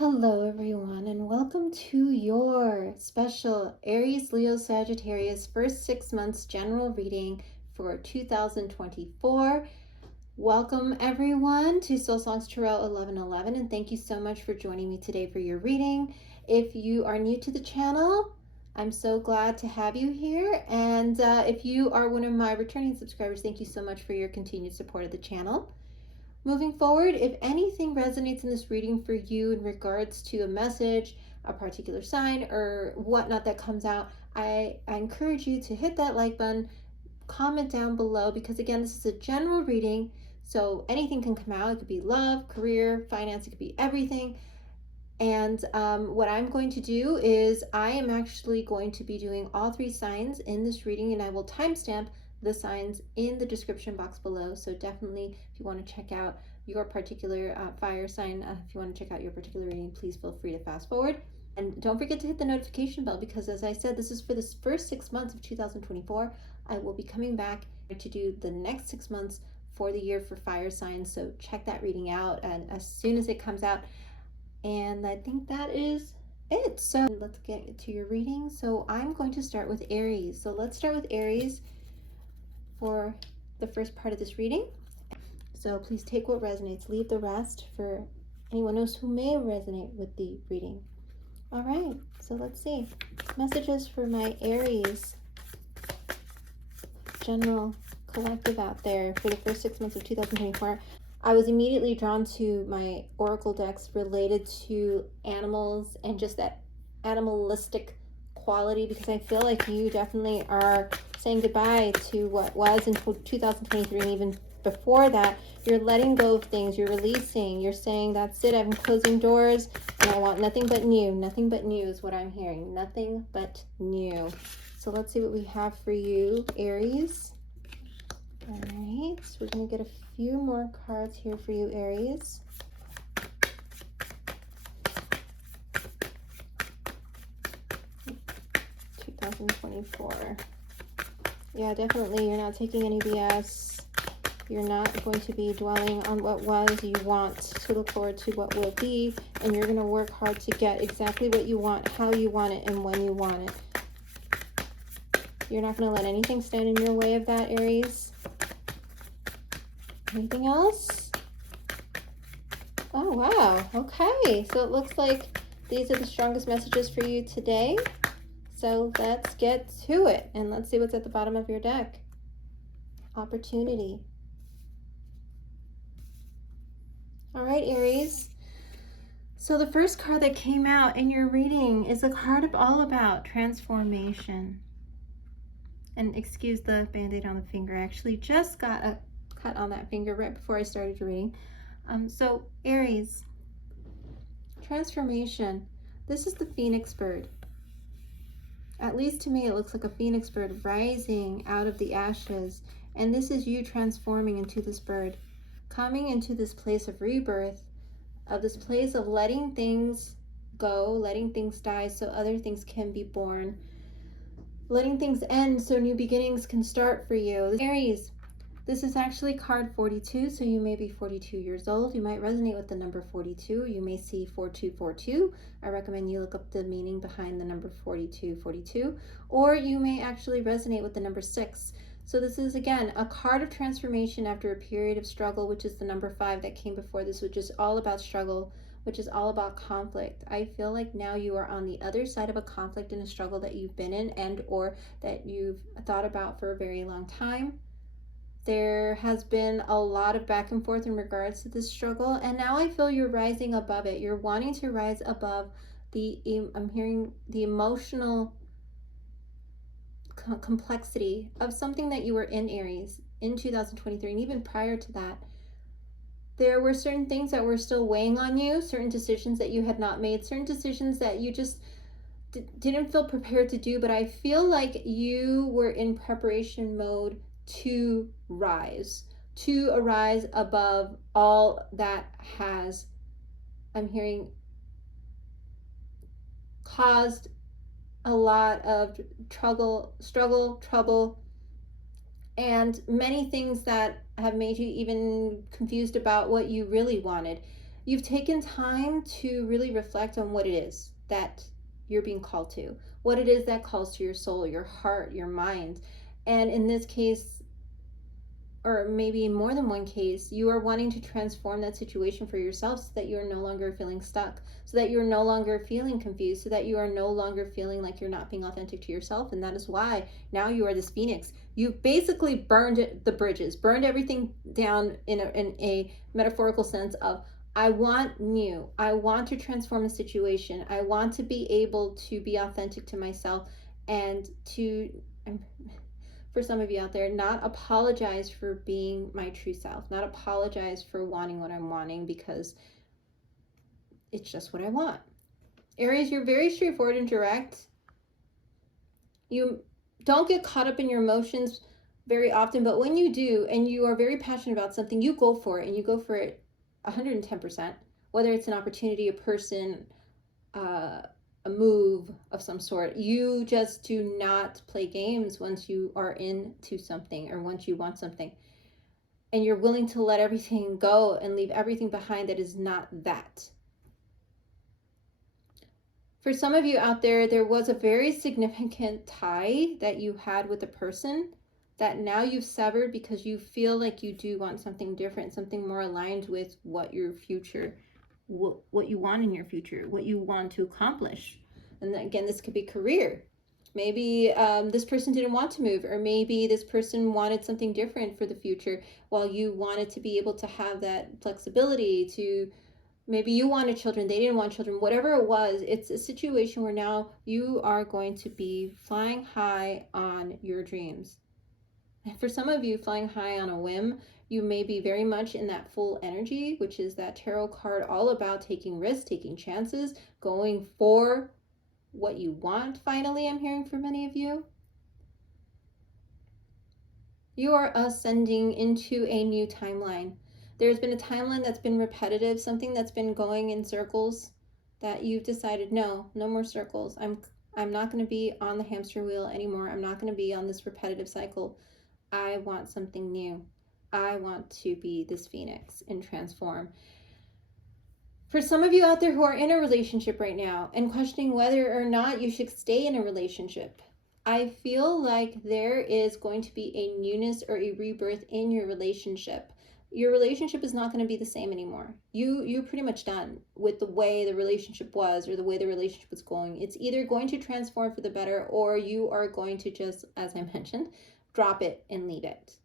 Hello, everyone, and welcome to your special Aries, Leo, Sagittarius first 6 months general reading for 2024. Welcome, everyone, to Soul Songs Tarot 1111, and thank you so much for joining me today for your reading. If you are new to the channel, I'm so glad to have you here, and if you are one of my returning subscribers, thank you so much for your continued support of the channel. Moving forward, if anything resonates in this reading for you in regards to a message, a particular sign, or whatnot that comes out, I encourage you to hit that like button, comment down below, because again, this is a general reading, so anything can come out. It could be love, career, finance, it could be everything. And what I'm going to do is I am actually going to be doing all three signs in this reading, and I will timestamp the signs in the description box below. So definitely, if you want to check out your particular fire sign, if you want to check out your particular reading, please feel free to fast forward. And don't forget to hit the notification bell, because as I said, this is for the first 6 months of 2024. I will be coming back to do the next 6 months for the year for fire signs. So check that reading out, and as soon as it comes out. And I think that is it. So let's get to your reading. So I'm going to start with Aries. So let's start with Aries for the first part of this reading. So please take what resonates, leave the rest for anyone else who may resonate with the reading. All right, so let's see. Messages for my Aries General collective out there for the first 6 months of 2024. I was immediately drawn to my oracle decks related to animals and just that animalistic quality, because I feel like you definitely are saying goodbye to what was in 2023, and even before that. You're letting go of things, you're releasing, you're saying that's it, I'm closing doors and I want nothing but new. Nothing but new is what I'm hearing. Nothing but new. So let's see what we have for you, Aries. All right, so we're going to get a few more cards here for you, Aries. (2024). Yeah, definitely, you're not taking any BS. You're not going to be dwelling on what was. You want to look forward to what will be, and you're going to work hard to get exactly what you want, how you want it, and when you want it. You're not going to let anything stand in your way of that, Aries. Anything else? Oh, wow. Okay. So it looks like these are the strongest messages for you today. So let's get to it. And let's see what's at the bottom of your deck. Opportunity. All right, Aries. So the first card that came out in your reading is a card all about transformation. And excuse the band-aid on the finger. I actually just got a cut on that finger right before I started reading. So Aries, transformation. This is the phoenix bird. At least to me, it looks like a phoenix bird rising out of the ashes. And this is you transforming into this bird, coming into this place of rebirth, of this place of letting things go, letting things die so other things can be born, letting things end so new beginnings can start for you. Aries, this is actually card 42, so you may be 42 years old. You might resonate with the number 42. You may see 4242. I recommend you look up the meaning behind the number 4242. Or you may actually resonate with the number 6. So this is, again, a card of transformation after a period of struggle, which is the number 5 that came before this, which is all about struggle, which is all about conflict. I feel like now you are on the other side of a conflict and a struggle that you've been in and or that you've thought about for a very long time. There has been a lot of back and forth in regards to this struggle, and now I feel you're rising above it. You're wanting to rise above I'm hearing the emotional complexity of something that you were in, Aries, in 2023, and even prior to that. There were certain things that were still weighing on you, certain decisions that you had not made, certain decisions that you just didn't feel prepared to do, but I feel like you were in preparation mode to arise above all that has, I'm hearing, caused a lot of trouble, and many things that have made you even confused about what you really wanted. You've taken time to really reflect on what it is that you're being called to, what it is that calls to your soul, your heart, your mind. And in this case, or maybe in more than one case, you are wanting to transform that situation for yourself so that you are no longer feeling stuck, so that you're no longer feeling confused, so that you are no longer feeling like you're not being authentic to yourself. And that is why now you are this phoenix. You've basically burned the bridges, burned everything down in a metaphorical sense of, I want new. I want to transform a situation. I want to be able to be authentic to myself and to, for some of you out there, not apologize for being my true self, not apologize for wanting what I'm wanting because it's just what I want. Aries, you're very straightforward and direct. You don't get caught up in your emotions very often, but when you do and you are very passionate about something, you go for it, and you go for it 110%, whether it's an opportunity, a person, a move of some sort. You just do not play games once you are into something or once you want something. And you're willing to let everything go and leave everything behind that is not that. For some of you out there, there was a very significant tie that you had with a person that now you've severed because you feel like you do want something different, something more aligned with what your future, what you want in your future, what you want to accomplish. And again, this could be career. Maybe this person didn't want to move, or maybe this person wanted something different for the future while you wanted to be able to have that flexibility to, maybe you wanted children, they didn't want children, whatever it was. It's a situation where now you are going to be flying high on your dreams. For some of you, flying high on a whim, you may be very much in that full energy, which is that tarot card all about taking risks, taking chances, going for what you want. Finally, I'm hearing from many of you. You are ascending into a new timeline. There's been a timeline that's been repetitive, something that's been going in circles, that you've decided, no more circles. I'm not going to be on the hamster wheel anymore. I'm not going to be on this repetitive cycle. I want something new. I want to be this phoenix and transform. For some of you out there who are in a relationship right now and questioning whether or not you should stay in a relationship, I feel like there is going to be a newness or a rebirth in your relationship. Your relationship is not going to be the same anymore. You're pretty much done with the way the relationship was or the way the relationship was going. It's either going to transform for the better, or you are going to just, as I mentioned, drop it and leave it,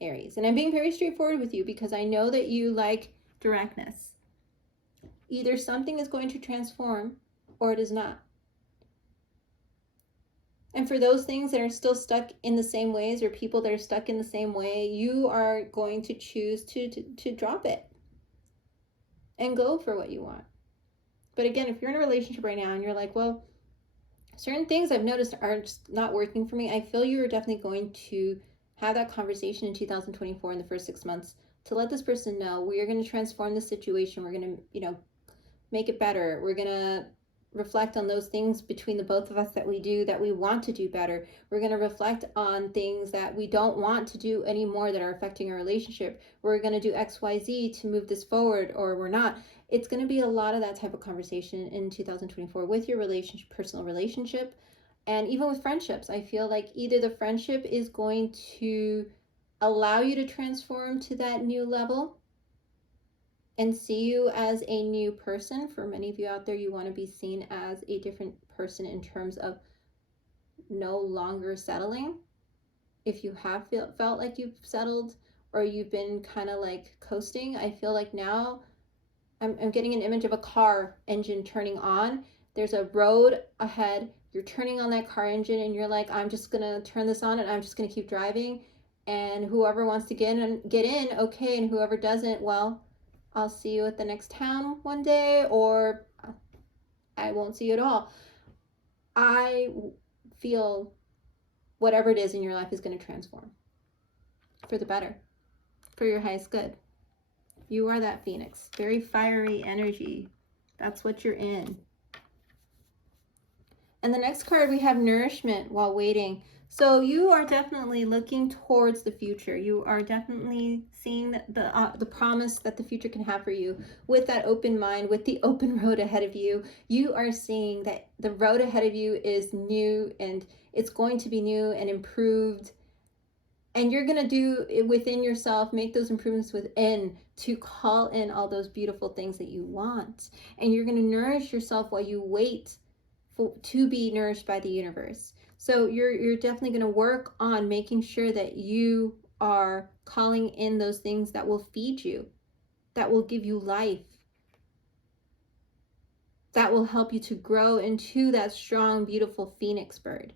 Aries. And I'm being very straightforward with you because I know that you like directness. Either something is going to transform or it is not. And for those things that are still stuck in the same ways, or people that are stuck in the same way, you are going to choose to drop it and go for what you want. But again, if you're in a relationship right now and you're like, well, certain things I've noticed are just not working for me, I feel you are definitely going to have that conversation in 2024 in the first 6 months to let this person know we are going to transform the situation. We're going to, make it better. We're going to reflect on those things between the both of us that we do, that we want to do better. We're going to reflect on things that we don't want to do anymore that are affecting our relationship. We're going to do XYZ to move this forward, or we're not. It's going to be a lot of that type of conversation in 2024 with your relationship, personal relationship, and even with friendships. I feel like either the friendship is going to allow you to transform to that new level and see you as a new person. For many of you out there, you want to be seen as a different person in terms of no longer settling. If you have felt like you've settled or you've been kind of like coasting, I feel like now I'm getting an image of a car engine turning on. There's a road ahead. You're turning on that car engine and you're like, I'm just going to turn this on and I'm just going to keep driving. And whoever wants to get in, okay. And whoever doesn't, well, I'll see you at the next town one day, or I won't see you at all. I feel whatever it is in your life is going to transform for the better, for your highest good. You are that phoenix, very fiery energy. That's what you're in. And the next card, we have nourishment while waiting. So you are definitely looking towards the future. You are definitely seeing the promise that the future can have for you. With that open mind, with the open road ahead of you, you are seeing that the road ahead of you is new, and it's going to be new and improved. And you're going to do it within yourself, make those improvements within to call in all those beautiful things that you want. And you're going to nourish yourself while you wait to be nourished by the universe. So you're definitely going to work on making sure that you are calling in those things that will feed you, that will give you life, that will help you to grow into that strong, beautiful phoenix bird,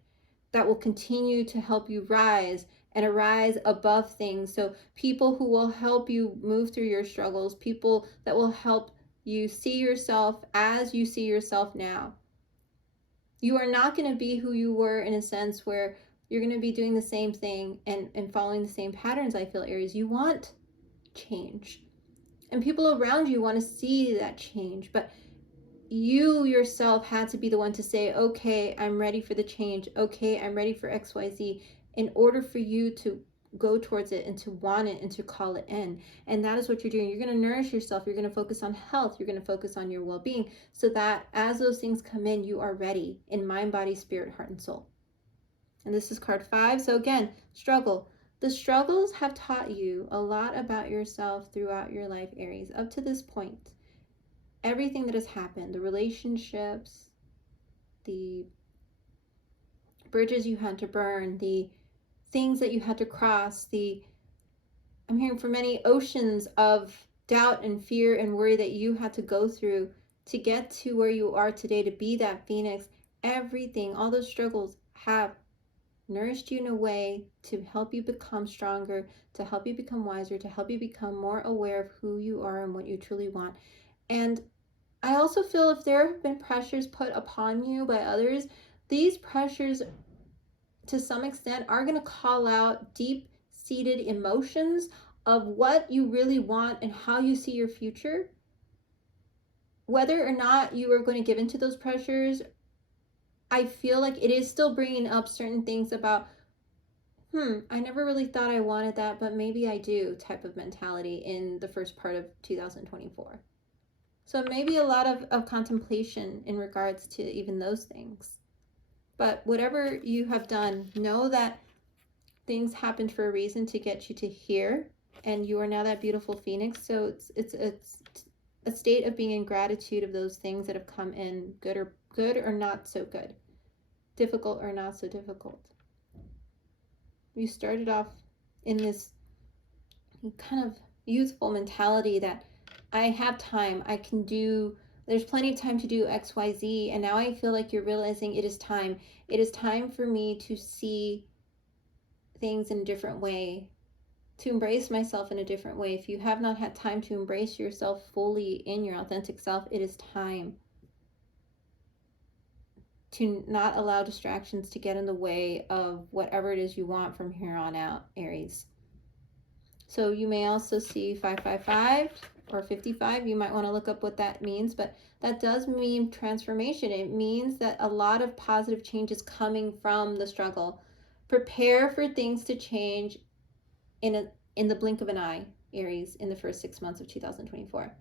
that will continue to help you rise and arise above things. So people who will help you move through your struggles, people that will help you see yourself as you see yourself now. You are not going to be who you were in a sense where you're going to be doing the same thing and following the same patterns. I feel, Aries, you want change, and people around you want to see that change, but you yourself had to be the one to say, okay, I'm ready for the change. Okay, I'm ready for XYZ, in order for you to go towards it and to want it and to call it in. And that is what you're doing. You're going to nourish yourself. You're going to focus on health. You're going to focus on your well-being, so that as those things come in, you are ready in mind, body, spirit, heart, and soul. And this is card 5. So again, struggle. The struggles have taught you a lot about yourself throughout your life, Aries, up to this point. Everything that has happened, the relationships, the bridges you had to burn, the things that you had to cross, I'm hearing for many oceans of doubt and fear and worry that you had to go through to get to where you are today, to be that phoenix. Everything, all those struggles have nourished you in a way to help you become stronger, to help you become wiser, to help you become more aware of who you are and what you truly want. And I also feel if there have been pressures put upon you by others, these pressures to some extent are going to call out deep-seated emotions of what you really want and how you see your future. Whether or not you are going to give into those pressures, I feel like it is still bringing up certain things about, I never really thought I wanted that, but maybe I do type of mentality in the first part of 2024. So maybe a lot of contemplation in regards to even those things. But whatever you have done, know that things happened for a reason to get you to here, and you are now that beautiful phoenix. So it's a state of being in gratitude of those things that have come in, good or not so good, difficult or not so difficult. You started off in this kind of youthful mentality that I have time, I can do, there's plenty of time to do XYZ, and now I feel like you're realizing it is time. It is time for me to see things in a different way, to embrace myself in a different way. If you have not had time to embrace yourself fully in your authentic self, it is time to not allow distractions to get in the way of whatever it is you want from here on out, Aries. So you may also see 555 or 55. You might want to look up what that means, but that does mean transformation. It means that a lot of positive change is coming from the struggle. Prepare for things to change in the blink of an eye, Aries, in the first 6 months of 2024.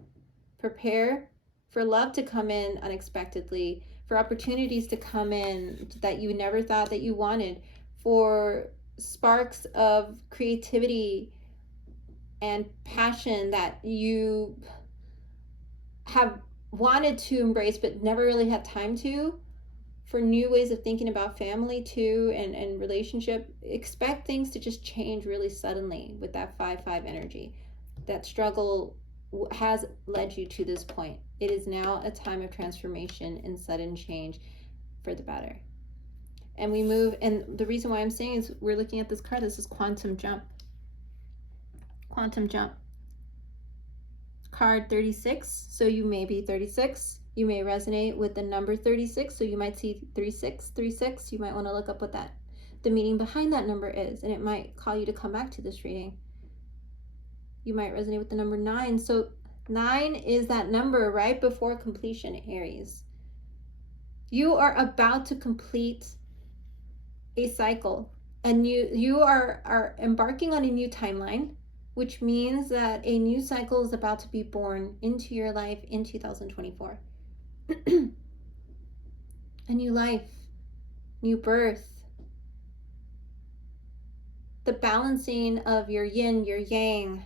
Prepare for love to come in unexpectedly, for opportunities to come in that you never thought that you wanted, for sparks of creativity and passion that you have wanted to embrace but never really had time to, for new ways of thinking about family too, and relationship. Expect things to just change really suddenly with that 5-5 energy. That struggle has led you to this point. It is now a time of transformation and sudden change for the better. And we move, and the reason why I'm saying is we're looking at this card. This is quantum jump. Quantum jump. Card 36. So you may be 36. You may resonate with the number 36. So you might see 3636. You might want to look up what the meaning behind that number is, and it might call you to come back to this reading. You might resonate with the number 9. So 9 is that number right before completion, Aries. You are about to complete a cycle, and you are embarking on a new timeline, which means that a new cycle is about to be born into your life in 2024. A new life, new birth, the balancing of your yin, your yang,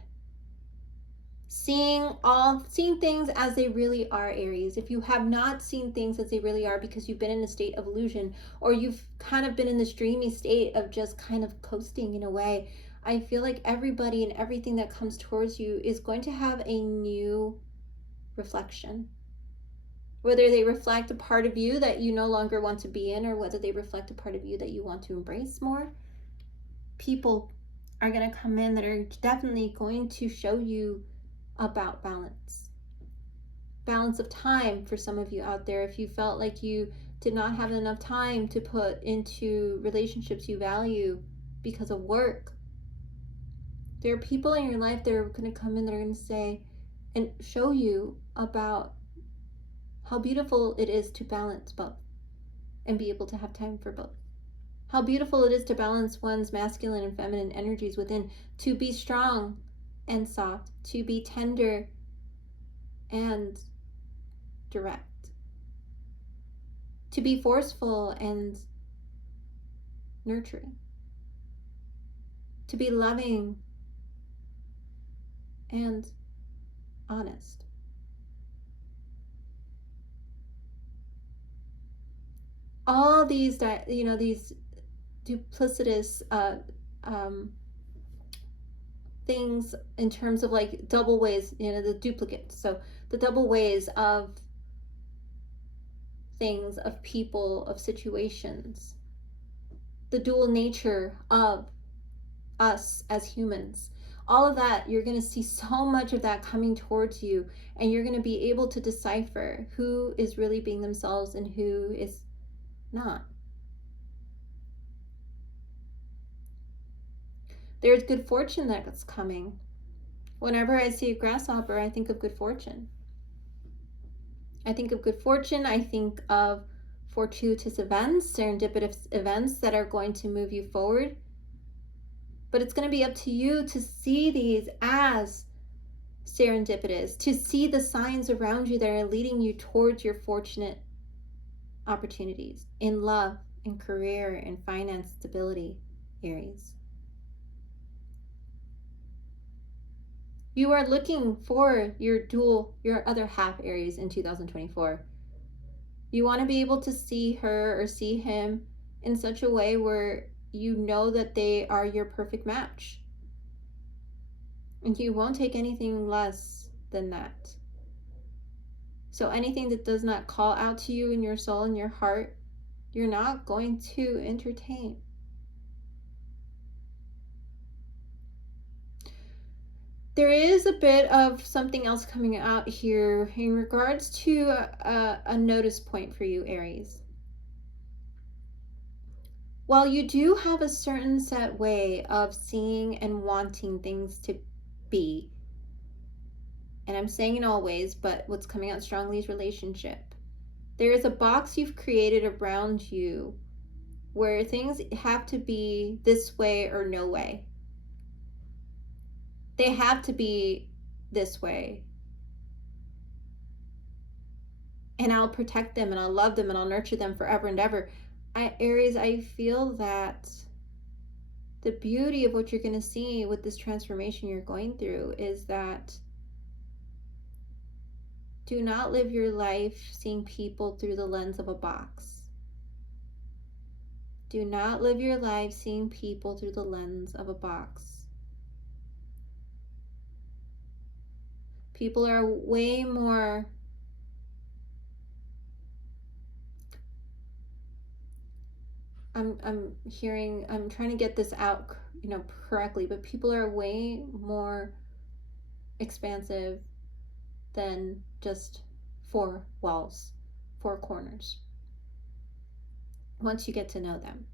seeing things as they really are, Aries. If you have not seen things as they really are because you've been in a state of illusion, or you've kind of been in this dreamy state of just kind of coasting in a way, I feel like everybody and everything that comes towards you is going to have a new reflection. Whether they reflect a part of you that you no longer want to be in, or whether they reflect a part of you that you want to embrace more, people are going to come in that are definitely going to show you about balance of time. For some of you out there, if you felt like you did not have enough time to put into relationships you value because of work, there are people in your life that are going to come in that are going to say and show you about how beautiful it is to balance both and be able to have time for both. How beautiful it is to balance one's masculine and feminine energies within, to be strong and soft, to be tender and direct, to be forceful and nurturing, to be loving and honest. All these, these duplicitous things in terms of like double ways, the duplicates. So the double ways of things, of people, of situations, the dual nature of us as humans, all of that, you're going to see so much of that coming towards you, and you're going to be able to decipher who is really being themselves and who is not. There's good fortune that's coming. Whenever I see a grasshopper, I think of good fortune. I think of good fortune. I think of fortuitous events, serendipitous events that are going to move you forward. But it's going to be up to you to see these as serendipitous, to see the signs around you that are leading you towards your fortunate opportunities in love, in career, in finance, stability, Aries. You are looking for your other half, Aries, in 2024. You want to be able to see her or see him in such a way where you know that they are your perfect match. And you won't take anything less than that. So anything that does not call out to you in your soul and your heart, you're not going to entertain. There is a bit of something else coming out here in regards to a notice point for you, Aries. While you do have a certain set way of seeing and wanting things to be, and I'm saying in all ways, but what's coming out strongly is relationship. There is a box you've created around you where things have to be this way or no way. They have to be this way. And I'll protect them and I'll love them and I'll nurture them forever and ever. Aries, I feel that the beauty of what you're going to see with this transformation you're going through is that do not live your life seeing people through the lens of a box. Do not live your life seeing people through the lens of a box. People are way more I'm trying to get this out, correctly, but people are way more expansive than just four walls, four corners, once you get to know them.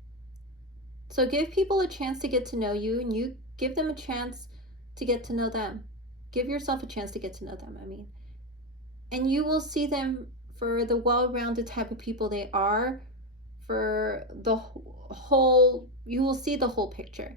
So give people a chance to get to know you, and you give them a chance to get to know them. Give yourself a chance to get to know them, and you will see them for the well-rounded type of people they are, for the whole, you will see the whole picture.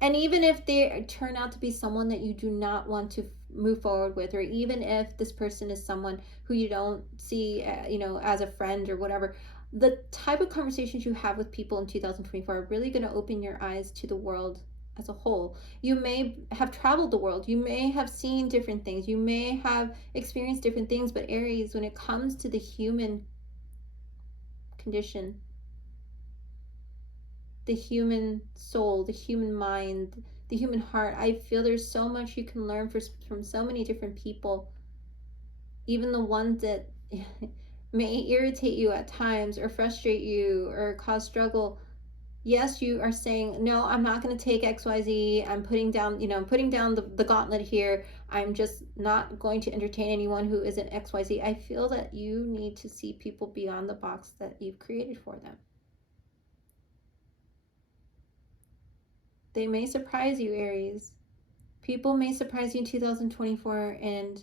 And even if they turn out to be someone that you do not want to move forward with, or even if this person is someone who you don't see, as a friend or whatever, the type of conversations you have with people in 2024 are really going to open your eyes to the world as a whole. You may have traveled the world, you may have seen different things, you may have experienced different things, but Aries, when it comes to the human condition, the human soul, the human mind, the human heart, I feel there's so much you can learn from so many different people, even the ones that may irritate you at times or frustrate you or cause struggle. Yes, you are saying, no, I'm not going to take XYZ. I'm putting down, the gauntlet here. I'm just not going to entertain anyone who isn't XYZ. I feel that you need to see people beyond the box that you've created for them. They may surprise you, Aries. People may surprise you in 2024, and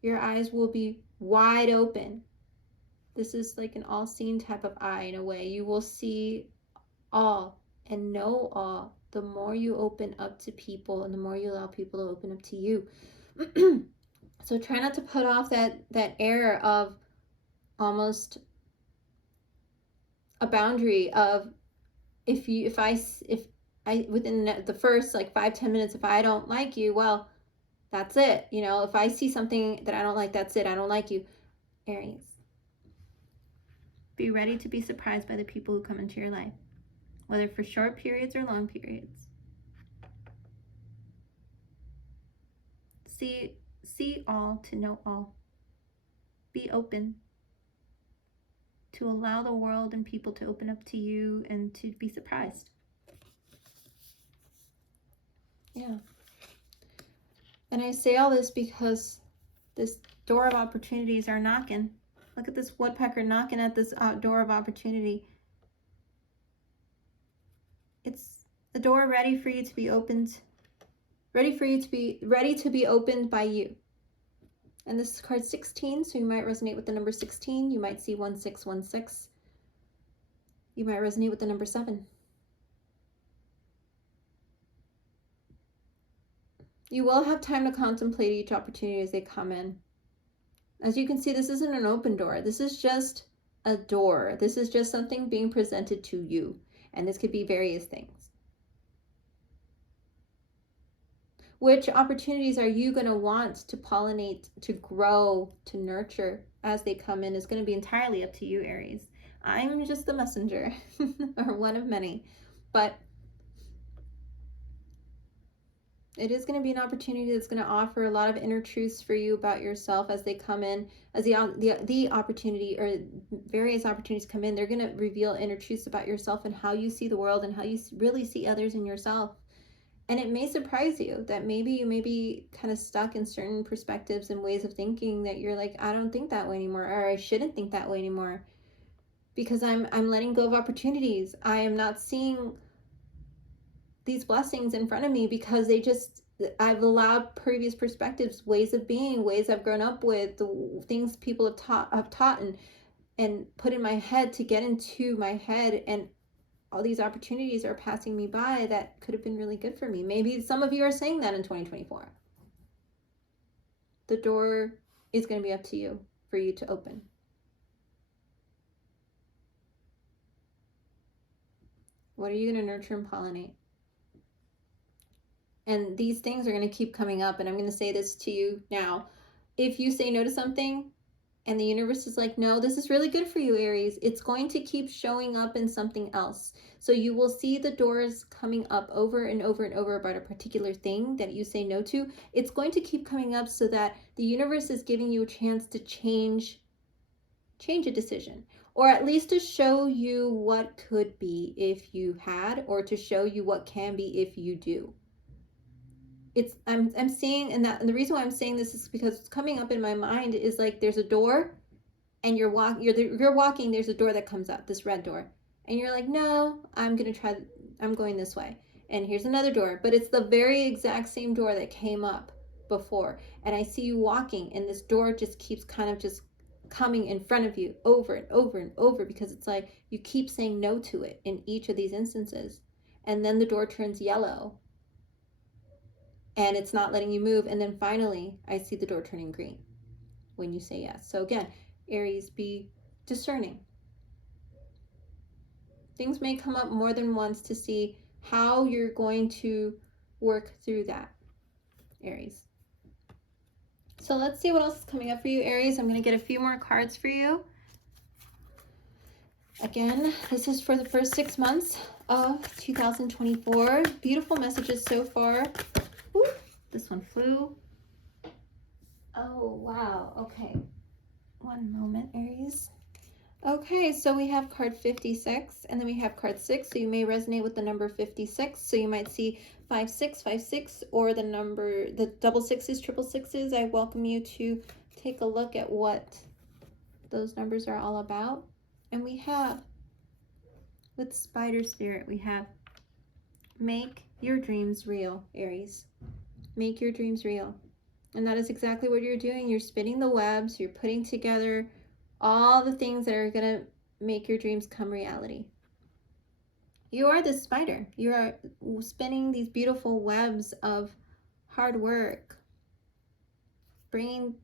your eyes will be wide open. This is like an all-seeing type of eye in a way. You will see all and know all the more you open up to people and the more you allow people to open up to you. So try not to put off that air of almost a boundary of, if I within the first like 5-10 minutes, if I don't like you, well, that's it. If I see something that I don't like, that's it. I don't like you. Aries, be ready to be surprised by the people who come into your life, whether for short periods or long periods. See all to know all. Be open to allow the world and people to open up to you and to be surprised. Yeah. And I say all this because this door of opportunities are knocking. Look at this woodpecker knocking at this door of opportunity. It's the door ready for you to be opened, ready to be opened by you. And this is card 16, so you might resonate with the number 16. You might see 1616. You might resonate with the number 7. You will have time to contemplate each opportunity as they come in. As you can see, this isn't an open door. This is just a door. This is just something being presented to you. And this could be various things. Which opportunities are you going to want to pollinate, to grow, to nurture as they come in is going to be entirely up to you, Aries. I'm just the messenger, or one of many. But it is going to be an opportunity that's going to offer a lot of inner truths for you about yourself as they come in, as the opportunity or various opportunities come in. They're going to reveal inner truths about yourself and how you see the world and how you really see others and yourself. And it may surprise you that maybe you may be kind of stuck in certain perspectives and ways of thinking that you're like, I don't think that way anymore, or I shouldn't think that way anymore, because I'm letting go of opportunities. I am not seeing these blessings in front of me because I've allowed previous perspectives, ways of being, ways I've grown up with, the things people have taught and put in my head to get into my head, and all these opportunities are passing me by that could have been really good for me. Maybe some of you are saying that in 2024. The door is going to be up to you for you to open. What are you going to nurture and pollinate? And these things are going to keep coming up. And I'm going to say this to you now. If you say no to something and the universe is like, no, this is really good for you, Aries, it's going to keep showing up in something else. So you will see the doors coming up over and over and over about a particular thing that you say no to. It's going to keep coming up so that the universe is giving you a chance to change a decision, or at least to show you what could be if you had, or to show you what can be if you do. I'm seeing, and the reason why I'm saying this is because what's coming up in my mind is like there's a door, and you're walking. There's a door that comes up, this red door, and you're like, no, I'm going this way, and here's another door, but it's the very exact same door that came up before, and I see you walking, and this door just keeps kind of just coming in front of you over and over and over, because it's like you keep saying no to it in each of these instances. And then the door turns yellow and it's not letting you move. And then finally, I see the door turning green when you say yes. So again, Aries, be discerning. Things may come up more than once to see how you're going to work through that, Aries. So let's see what else is coming up for you, Aries. I'm going to get a few more cards for you. Again, this is for the first 6 months of 2024. Beautiful messages so far. Ooh, this one flew. Oh, wow. Okay. One moment, Aries. Okay, so we have card 56, and then we have card 6, so you may resonate with the number 56. So you might see 5656, or the double sixes, triple sixes. I welcome you to take a look at what those numbers are all about. And we have, with Spider Spirit, we have make your dreams real, Aries. Make your dreams real. And that is exactly what you're doing. You're spinning the webs, you're putting together all the things that are going to make your dreams come reality. You are the spider. You are spinning these beautiful webs of hard work, bringing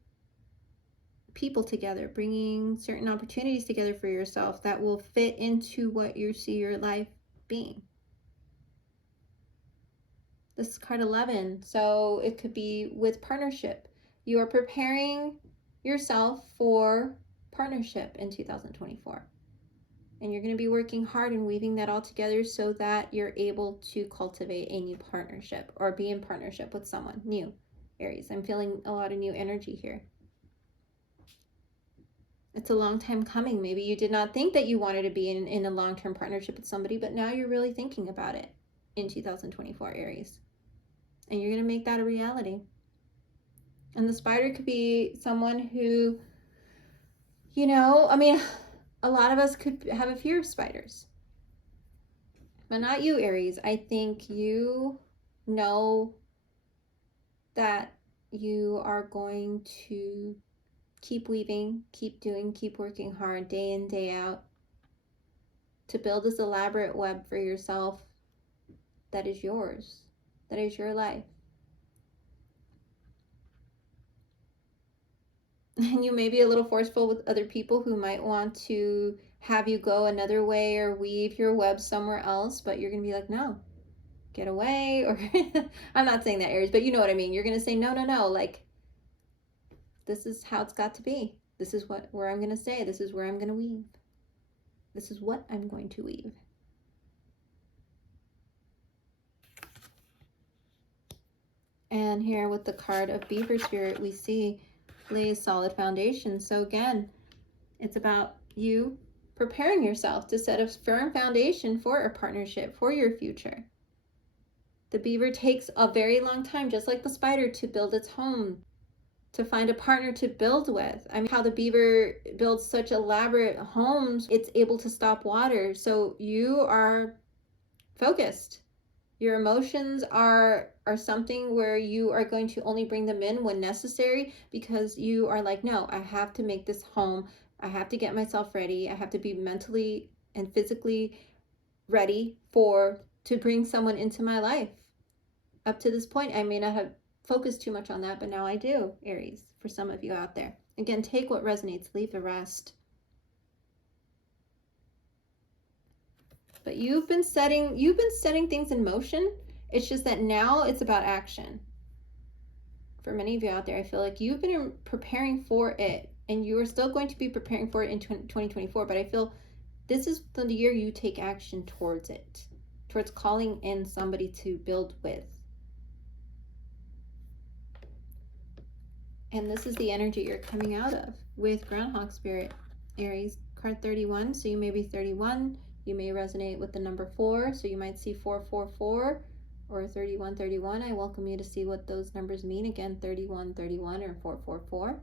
people together, bringing certain opportunities together for yourself that will fit into what you see your life being. This is card 11, so it could be with partnership. You are preparing yourself for partnership in 2024. And you're going to be working hard and weaving that all together so that you're able to cultivate a new partnership or be in partnership with someone new, Aries. I'm feeling a lot of new energy here. It's a long time coming. Maybe you did not think that you wanted to be in a long-term partnership with somebody, but now you're really thinking about it in 2024, Aries. And you're going to make that a reality. And the spider could be someone who, a lot of us could have a fear of spiders. But not you, Aries. I think you know that you are going to keep weaving, keep doing, keep working hard day in, day out to build this elaborate web for yourself that is yours, that is your life. And you may be a little forceful with other people who might want to have you go another way or weave your web somewhere else, but you're going to be like, no, get away. Or I'm not saying that, Aries, but you know what I mean. You're going to say, no, like, this is how it's got to be. This is where I'm going to stay. This is where I'm going to weave. This is what I'm going to weave. And here with the card of Beaver Spirit, we see lay a solid foundation. So again, it's about you preparing yourself to set a firm foundation for a partnership, for your future. The beaver takes a very long time, just like the spider, to build its home, to find a partner to build with. I mean, how the beaver builds such elaborate homes, it's able to stop water. So you are focused. Your emotions are something where you are going to only bring them in when necessary, because you are like, no, I have to make this home. I have to get myself ready. I have to be mentally and physically ready to bring someone into my life. Up to this point, I may not have focused too much on that, but now I do, Aries, for some of you out there. Again, take what resonates, leave the rest. But you've been setting things in motion. It's just that now it's about action. For many of you out there, I feel like you've been preparing for it, and you are still going to be preparing for it in 2024. But I feel this is the year you take action towards it, towards calling in somebody to build with. And this is the energy you're coming out of with Groundhog Spirit, Aries. Card 31, so you may be 31. You may resonate with the number 4, so you might see 444 or 3131. I welcome you to see what those numbers mean. Again, 3131 or 444.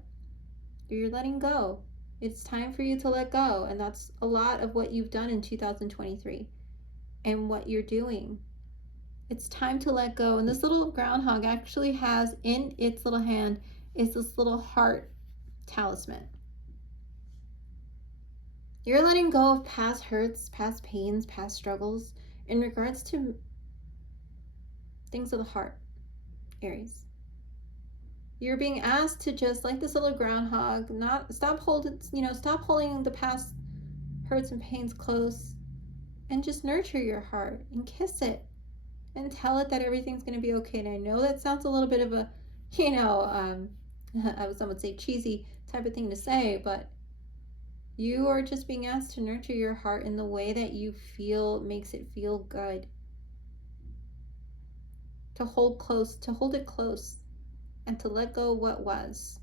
You're letting go. It's time for you to let go, and that's a lot of what you've done in 2023 and what you're doing. It's time to let go. And this little groundhog actually has in its little hand is this little heart talisman. You're letting go of past hurts, past pains, past struggles in regards to things of the heart, Aries. You're being asked to just, like this little groundhog, stop holding the past hurts and pains close, and just nurture your heart and kiss it and tell it that everything's going to be okay. And I know that sounds a little bit of a, some would say cheesy type of thing to say, but you are just being asked to nurture your heart in the way that you feel makes it feel good. To hold it close, and to let go what was.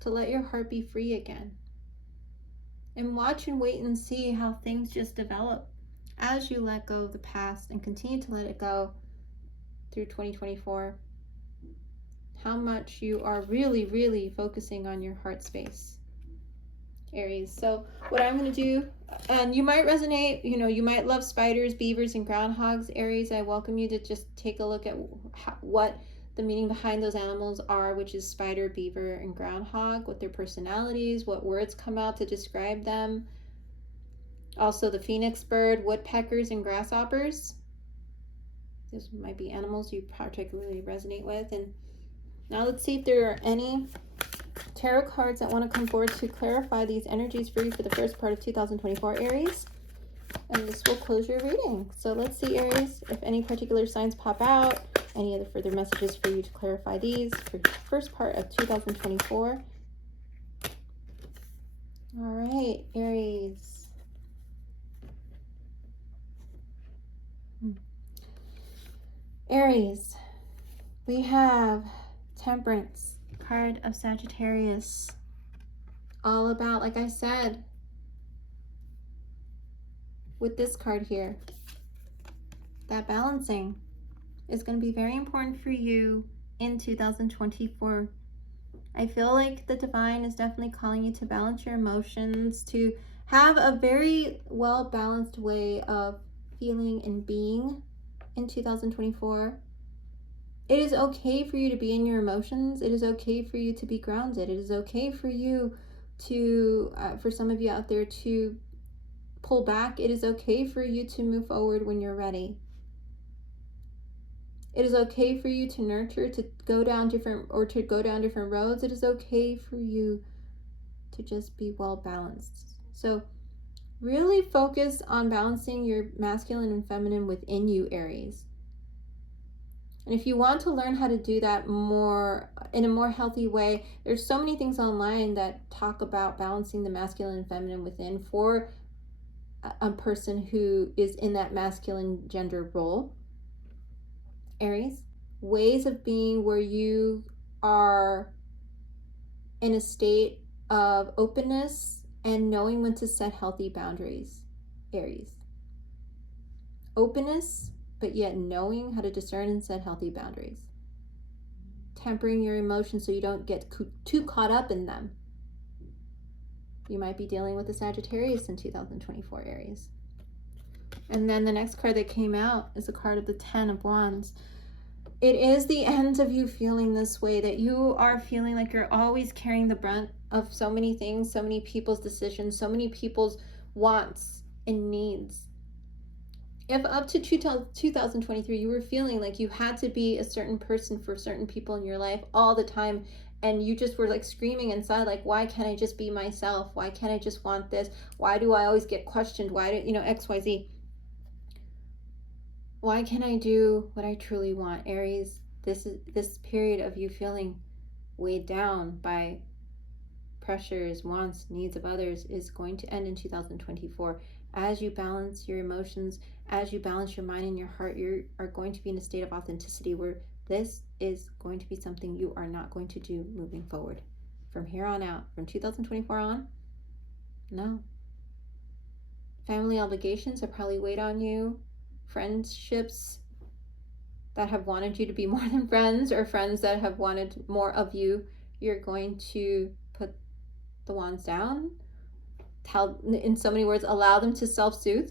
To let your heart be free again. And watch and wait and see how things just develop as you let go of the past and continue to let it go through 2024. How much you are really, really focusing on your heart space, Aries. So what I'm going to do, and you might resonate, you might love spiders, beavers, and groundhogs, Aries. I welcome you to just take a look at what the meaning behind those animals are, which is spider, beaver, and groundhog, what their personalities, what words come out to describe them. Also the phoenix bird, woodpeckers, and grasshoppers. Those might be animals you particularly resonate with. And now let's see if there are any tarot cards that want to come forward to clarify these energies for you for the first part of 2024, Aries. And this will close your reading. So let's see, Aries, if any particular signs pop out, any other further messages for you to clarify these for the first part of 2024. All right, Aries. Aries, we have Temperance, card of Sagittarius. All about, like I said, with this card here, that balancing is going to be very important for you in 2024. I feel like the divine is definitely calling you to balance your emotions, to have a very well balanced way of feeling and being in 2024. It is okay for you to be in your emotions. It is okay for you to be grounded. It is okay for you to, for some of you out there, to pull back. It is okay for you to move forward when you're ready. It is okay for you to nurture, to go down different roads. It is okay for you to just be well balanced. So really focus on balancing your masculine and feminine within you, Aries. And if you want to learn how to do that more in a more healthy way, there's so many things online that talk about balancing the masculine and feminine within for a person who is in that masculine gender role. Aries, ways of being where you are in a state of openness and knowing when to set healthy boundaries, Aries. Openness, but yet knowing how to discern and set healthy boundaries. Tempering your emotions so you don't get too caught up in them. You might be dealing with a Sagittarius in 2024, Aries. And then the next card that came out is a card of the 10 of Wands. It is the end of you feeling this way, that you are feeling like you're always carrying the brunt of so many things, so many people's decisions, so many people's wants and needs. If up to 2023 you were feeling like you had to be a certain person for certain people in your life all the time, and you just were like screaming inside, like, why can't I just be myself? Why can't I just want this? Why do I always get questioned? Why do, XYZ? Why can't I do what I truly want? Aries, this period of you feeling weighed down by pressures, wants, needs of others is going to end in 2024. As you balance your emotions, as you balance your mind and your heart, you are going to be in a state of authenticity where this is going to be something you are not going to do moving forward. From here on out, from 2024 on, no. Family obligations have probably weighed on you. Friendships that have wanted you to be more than friends, or friends that have wanted more of you, you're going to put the wands down. Tell, in so many words, allow them to self-soothe,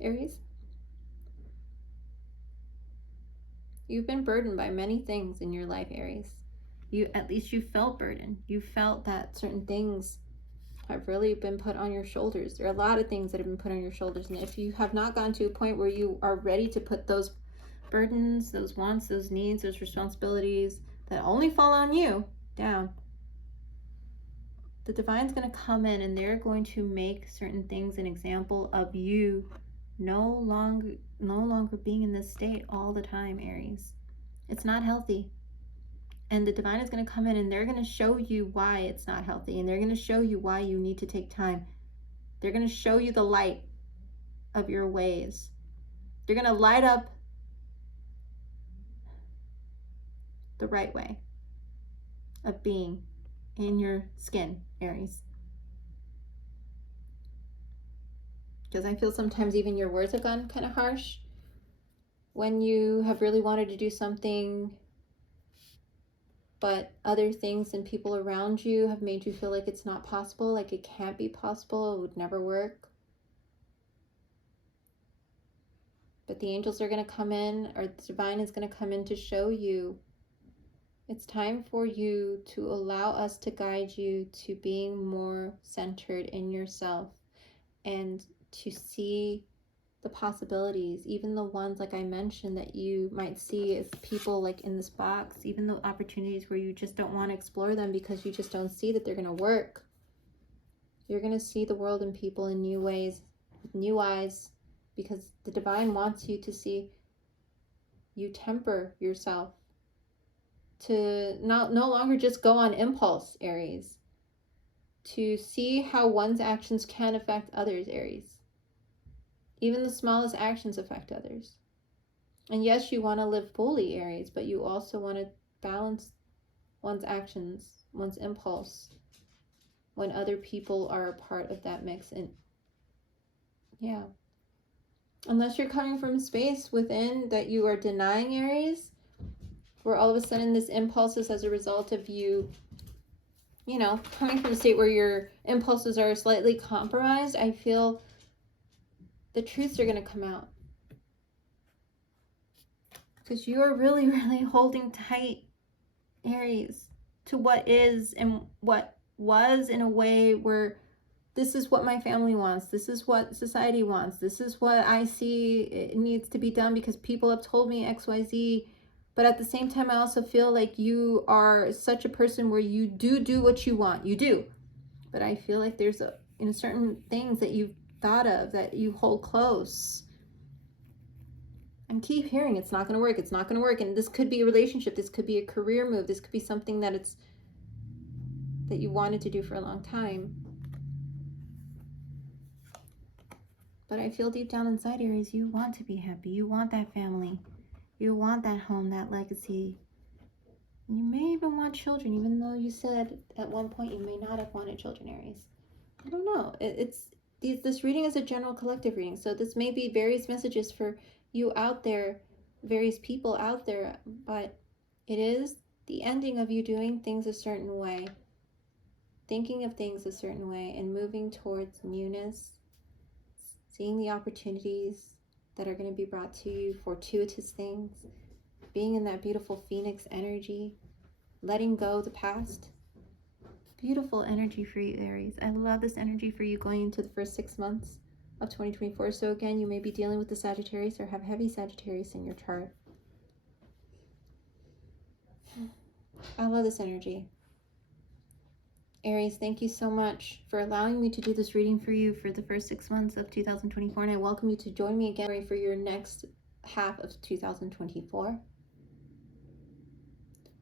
Aries. You've been burdened by many things in your life, Aries. At least you felt burdened. You felt that certain things have really been put on your shoulders. There are a lot of things that have been put on your shoulders. And if you have not gotten to a point where you are ready to put those burdens, those wants, those needs, those responsibilities that only fall on you down, the divine's going to come in and they're going to make certain things an example of you no longer being in this state all the time, Aries. It's not healthy. And the divine is going to come in and they're going to show you why it's not healthy. And they're going to show you why you need to take time. They're going to show you the light of your ways. They're going to light up the right way of being in your skin, Aries. Because I feel sometimes even your words have gone kind of harsh when you have really wanted to do something, but other things and people around you have made you feel like it's not possible, like it can't be possible, it would never work. But the angels are going to come in, or the divine is going to come in to show you it's time for you to allow us to guide you to being more centered in yourself and to see the possibilities, even the ones like I mentioned that you might see as people like in this box, even the opportunities where you just don't want to explore them because you just don't see that they're going to work. You're going to see the world and people in new ways, with new eyes, because the divine wants you to see you temper yourself, to no longer just go on impulse, Aries, to see how one's actions can affect others, Aries. Even the smallest actions affect others. And yes, you want to live fully, Aries, but you also want to balance one's actions, one's impulse, when other people are a part of that mix. And yeah, unless you're coming from a space within that you are denying, Aries, where all of a sudden this impulse is as a result of you, coming from a state where your impulses are slightly compromised, I feel the truths are going to come out. Because you are really, really holding tight, Aries, to what is and what was, in a way where this is what my family wants, this is what society wants, this is what I see it needs to be done because people have told me XYZ. But at the same time, I also feel like you are such a person where you do what you want. You do. But I feel like there's certain things that you've thought of that you hold close. And keep hearing it's not going to work. It's not going to work. And this could be a relationship. This could be a career move. This could be something that you wanted to do for a long time. But I feel deep down inside, Aries, you want to be happy. You want that family. You want that home, that legacy. You may even want children, even though you said at one point you may not have wanted children, Aries. I don't know. This reading is a general collective reading, so this may be various messages for you out there, various people out there, but it is the ending of you doing things a certain way, thinking of things a certain way, and moving towards newness, seeing the opportunities that are going to be brought to you, fortuitous things, being in that beautiful phoenix energy, letting go the past. Beautiful energy for you, Aries. I love this energy for you going into the first 6 months of 2024. So again, you may be dealing with the Sagittarius or have heavy Sagittarius in your chart. I love this energy. Aries, thank you so much for allowing me to do this reading for you for the first 6 months of 2024. And I welcome you to join me again for your next half of 2024.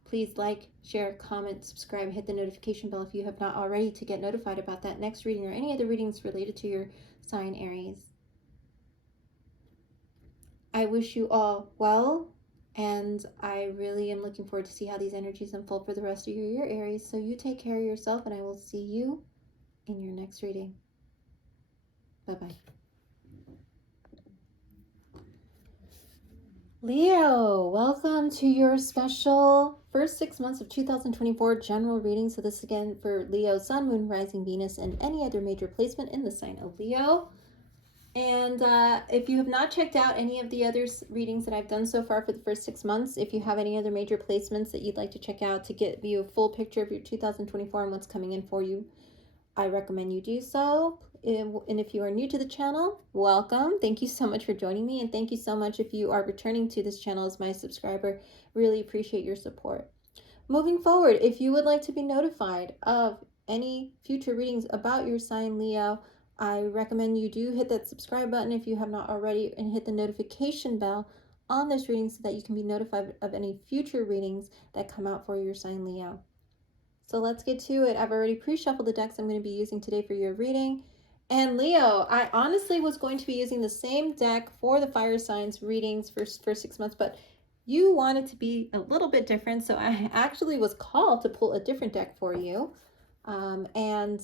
Please like, share, comment, subscribe, hit the notification bell if you have not already to get notified about that next reading or any other readings related to your sign, Aries. I wish you all well, and I really am looking forward to see how these energies unfold for the rest of your year, Aries. So you take care of yourself, and I will see you in your next reading. Bye-bye. Leo, welcome to your special first 6 months of 2024 general reading. So this again for Leo, Sun, Moon, Rising, Venus, and any other major placement in the sign of Leo. And if you have not checked out any of the other readings that I've done so far for the first 6 months, if you have any other major placements that you'd like to check out to get you a full picture of your 2024 and what's coming in for you, I recommend you do so. And if you are new to the channel, welcome. Thank you so much for joining me. And thank you so much if you are returning to this channel as my subscriber. Really appreciate your support. Moving forward, if you would like to be notified of any future readings about your sign, Leo, I recommend you do hit that subscribe button if you have not already, and hit the notification bell on this reading so that you can be notified of any future readings that come out for your sign, Leo. So let's get to it. I've already pre-shuffled the decks I'm going to be using today for your reading. And Leo, I honestly was going to be using the same deck for the fire signs readings for 6 months, but you wanted to be a little bit different. So I actually was called to pull a different deck for you. And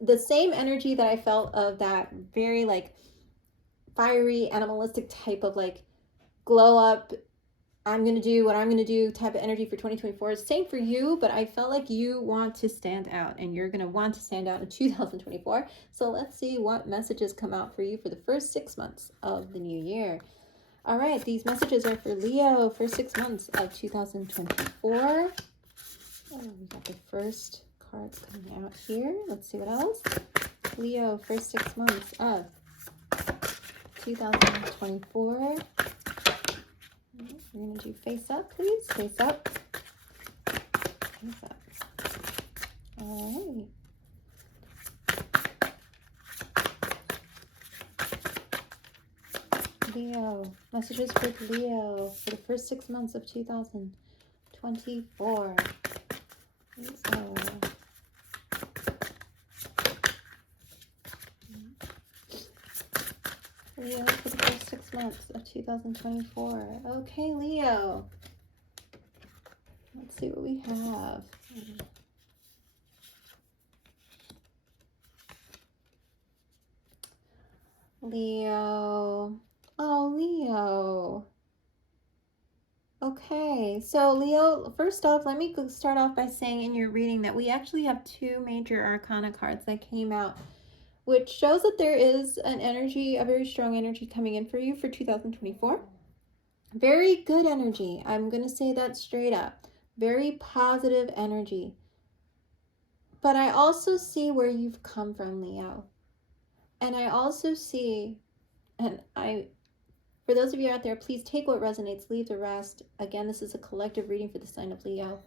the same energy that I felt of that very like fiery animalistic type of like glow up, I'm going to do what I'm going to do type of energy for 2024 is same for you, but I felt like you want to stand out and you're going to want to stand out in 2024. So let's see what messages come out for you for the first 6 months of the new year. All right, these messages are for Leo for 6 months of 2024. Oh, we got the first cards coming out here. Let's see what else. Leo, first 6 months of 2024. We're going to do face up, please. Face up. Face up. All right. Leo. Messages for Leo for the first 6 months of 2024. Leo. Leo for the first 6 months of 2024. Okay, Leo. Let's see what we have. Leo. Oh, Leo. Okay, so Leo, first off, let me start off by saying in your reading that we actually have 2 major arcana cards that came out, which shows that there is an energy, a very strong energy coming in for you for 2024. Very good energy. I'm going to say that straight up. Very positive energy. But I also see where you've come from, Leo. And I also see, for those of you out there, please take what resonates, leave the rest. Again, this is a collective reading for the sign of Leo.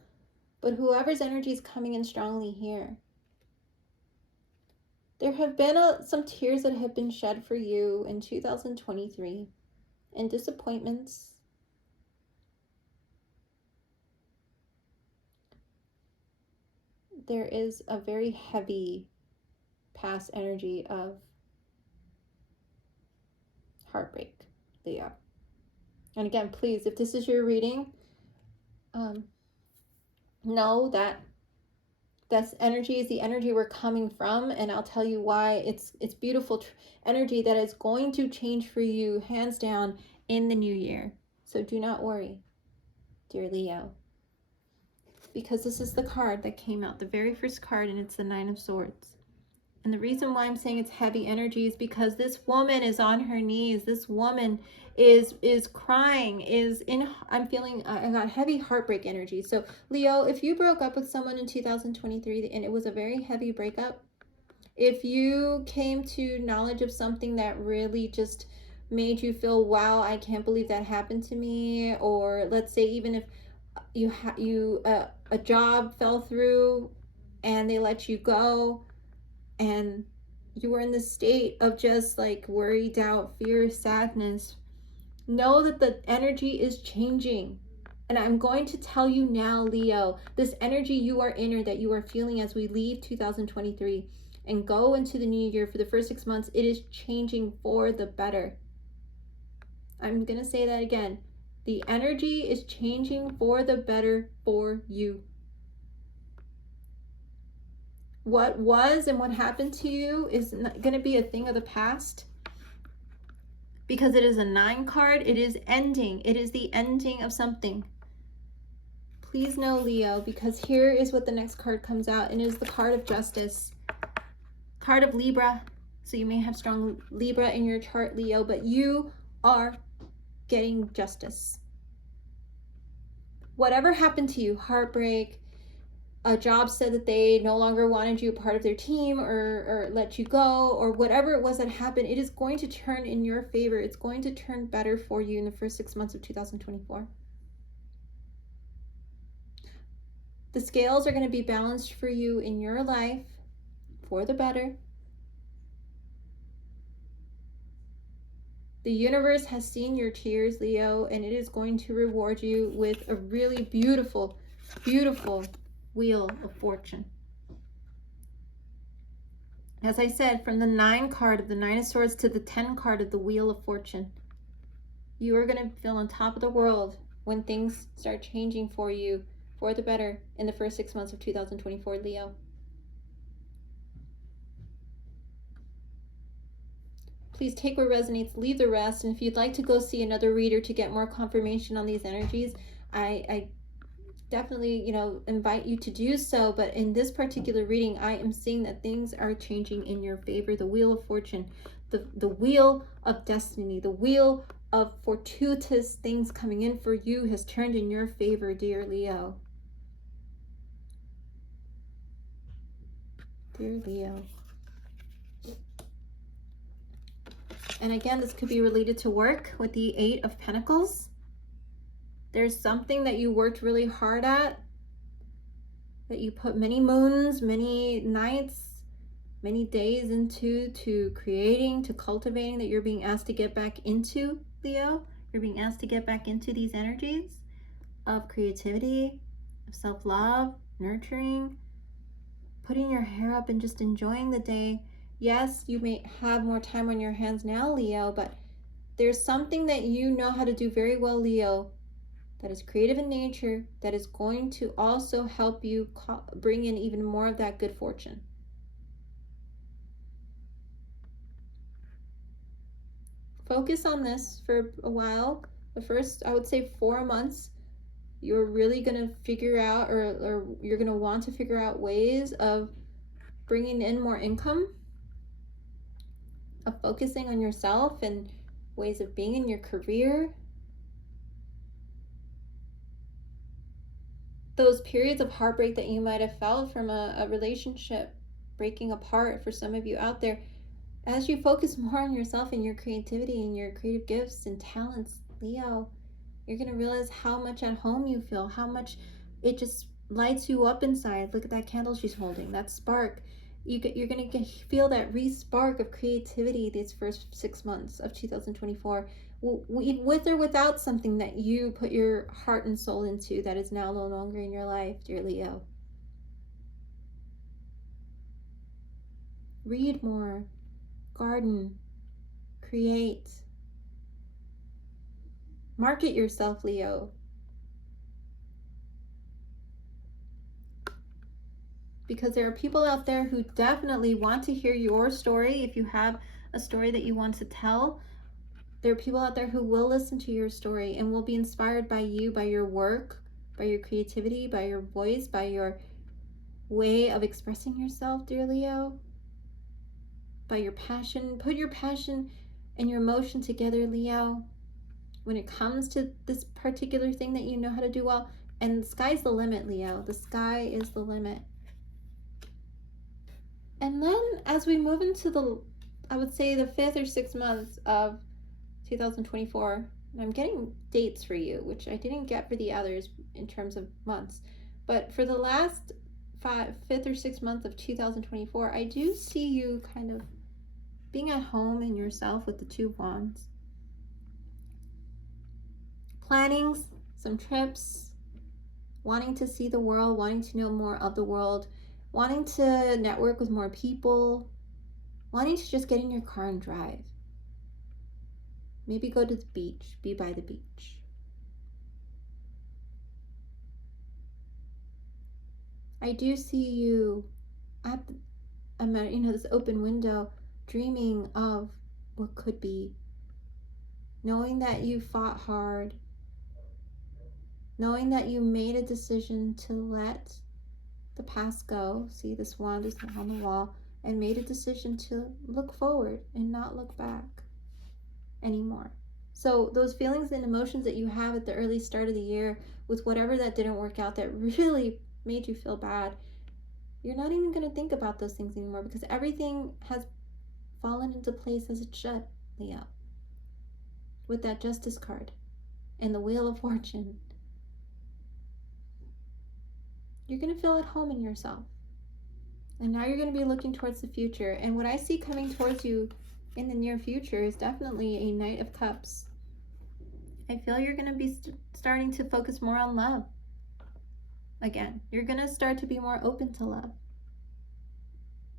But whoever's energy is coming in strongly here, there have been some tears that have been shed for you in 2023, and disappointments. There is a very heavy past energy of heartbreak, Leo. And again, please, if this is your reading, know that this energy is the energy we're coming from, and I'll tell you why. It's beautiful energy that is going to change for you, hands down, in the new year. So do not worry, dear Leo, because this is the card that came out, the very first card, and it's the 9 of Swords. And the reason why I'm saying it's heavy energy is because this woman is on her knees. This woman is crying, I'm feeling, I got heavy heartbreak energy. So Leo, if you broke up with someone in 2023 and it was a very heavy breakup, if you came to knowledge of something that really just made you feel, wow, I can't believe that happened to me, or let's say even if a job fell through and they let you go, and you were in this state of just like worry, doubt, fear, sadness, know that the energy is changing. And I'm going to tell you now, Leo, this energy you are in, or that you are feeling as we leave 2023 and go into the new year for the first 6 months, it is changing for the better. I'm going to say that again. The energy is changing for the better for you. What was and what happened to you is going to be a thing of the past, because it is a 9 card. It is ending. It is the ending of something. Please know, Leo, because here is what the next card comes out, and it is the card of Justice, card of Libra. So you may have strong Libra in your chart, Leo, but you are getting justice. Whatever happened to you, heartbreak, a job said that they no longer wanted you part of their team, or let you go, or whatever it was that happened, it is going to turn in your favor. It's going to turn better for you in the first 6 months of 2024. The scales are going to be balanced for you in your life for the better. The universe has seen your tears, Leo, and it is going to reward you with a really beautiful, beautiful wheel of fortune. As I said, from the 9 card of the 9 of Swords to the 10 card of the Wheel of Fortune, you are going to feel on top of the world when things start changing for you for the better in the first 6 months of 2024, Leo. Please take what resonates, leave the rest. And if you'd like to go see another reader to get more confirmation on these energies, I definitely, invite you to do so. But in this particular reading, I am seeing that things are changing in your favor. The Wheel of Fortune, the wheel of destiny, the wheel of fortuitous things coming in for you has turned in your favor, dear Leo. Dear Leo. And again, this could be related to work with the 8 of Pentacles. There's something that you worked really hard at, that you put many moons, many nights, many days into, to creating, to cultivating, that you're being asked to get back into, Leo. You're being asked to get back into these energies of creativity, of self-love, nurturing, putting your hair up and just enjoying the day. Yes, you may have more time on your hands now, Leo, but there's something that you know how to do very well, Leo, that is creative in nature, that is going to also help you bring in even more of that good fortune. Focus on this for a while. The first, I would say 4 months, you're really going to figure out, or you're going to want to figure out ways of bringing in more income, of focusing on yourself and ways of being in your career. Those periods of heartbreak that you might have felt from a relationship breaking apart for some of you out there, as you focus more on yourself and your creativity and your creative gifts and talents, Leo, you're going to realize how much at home you feel, how much it just lights you up inside. Look at that candle she's holding, that spark. You're going to feel that re-spark of creativity these first 6 months of 2024, with or without something that you put your heart and soul into that is now no longer in your life, dear Leo. Read more, garden, create. Market yourself, Leo. Because there are people out there who definitely want to hear your story. If you have a story that you want to tell, there are people out there who will listen to your story and will be inspired by you, by your work, by your creativity, by your voice, by your way of expressing yourself, dear Leo, by your passion. Put your passion and your emotion together, Leo, when it comes to this particular thing that you know how to do well. And the sky's the limit, Leo. The sky is the limit. And then as we move into the, I would say, the 5th or 6th months of 2024, and I'm getting dates for you, which I didn't get for the others in terms of months, but for the last 5th or 6th month of 2024, I do see you kind of being at home in yourself with the 2 of Wands. Planning some trips, wanting to see the world, wanting to know more of the world, wanting to network with more people, wanting to just get in your car and drive. Maybe go to the beach, be by the beach. I do see you at this open window, dreaming of what could be, knowing that you fought hard, knowing that you made a decision to let the past go. See, this wand is on the wall, and made a decision to look forward and not look back anymore. So those feelings and emotions that you have at the early start of the year with whatever that didn't work out, that really made you feel bad, you're not even going to think about those things anymore because everything has fallen into place as it should, Leo. With that Justice card and the Wheel of Fortune, you're going to feel at home in yourself. And now you're going to be looking towards the future. And what I see coming towards you in the near future is definitely a Knight of Cups. I feel you're going to be starting to focus more on love. Again, you're going to start to be more open to love.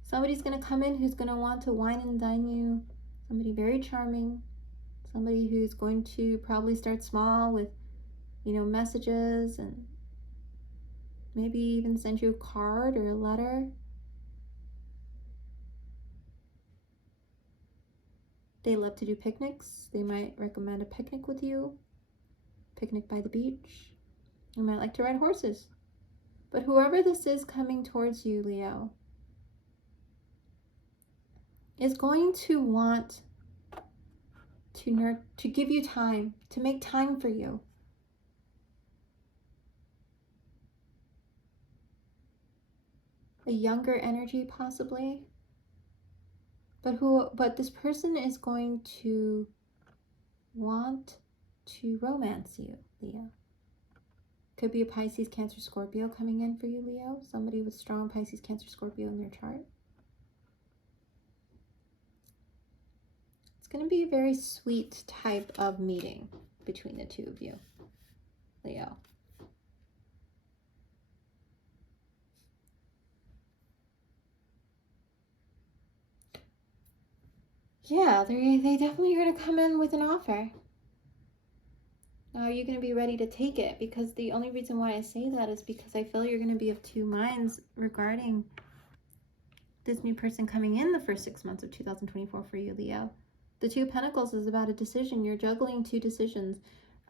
Somebody's going to come in who's going to want to wine and dine you. Somebody very charming. Somebody who's going to probably start small with, messages and maybe even send you a card or a letter. They love to do picnics. They might recommend a picnic with you. Picnic by the beach. They might like to ride horses. But whoever this is coming towards you, Leo, is going to want to give you time, to make time for you. A younger energy, possibly. But this person is going to want to romance you, Leo. Could be a Pisces, Cancer, Scorpio coming in for you, Leo. Somebody with strong Pisces, Cancer, Scorpio in their chart. It's going to be a very sweet type of meeting between the two of you, Leo. Yeah, they definitely are going to come in with an offer. Now, are you going to be ready to take it? Because the only reason why I say that is because I feel you're going to be of two minds regarding this new person coming in the first 6 months of 2024 for you, Leo. The Two of Pentacles is about a decision. You're juggling two decisions.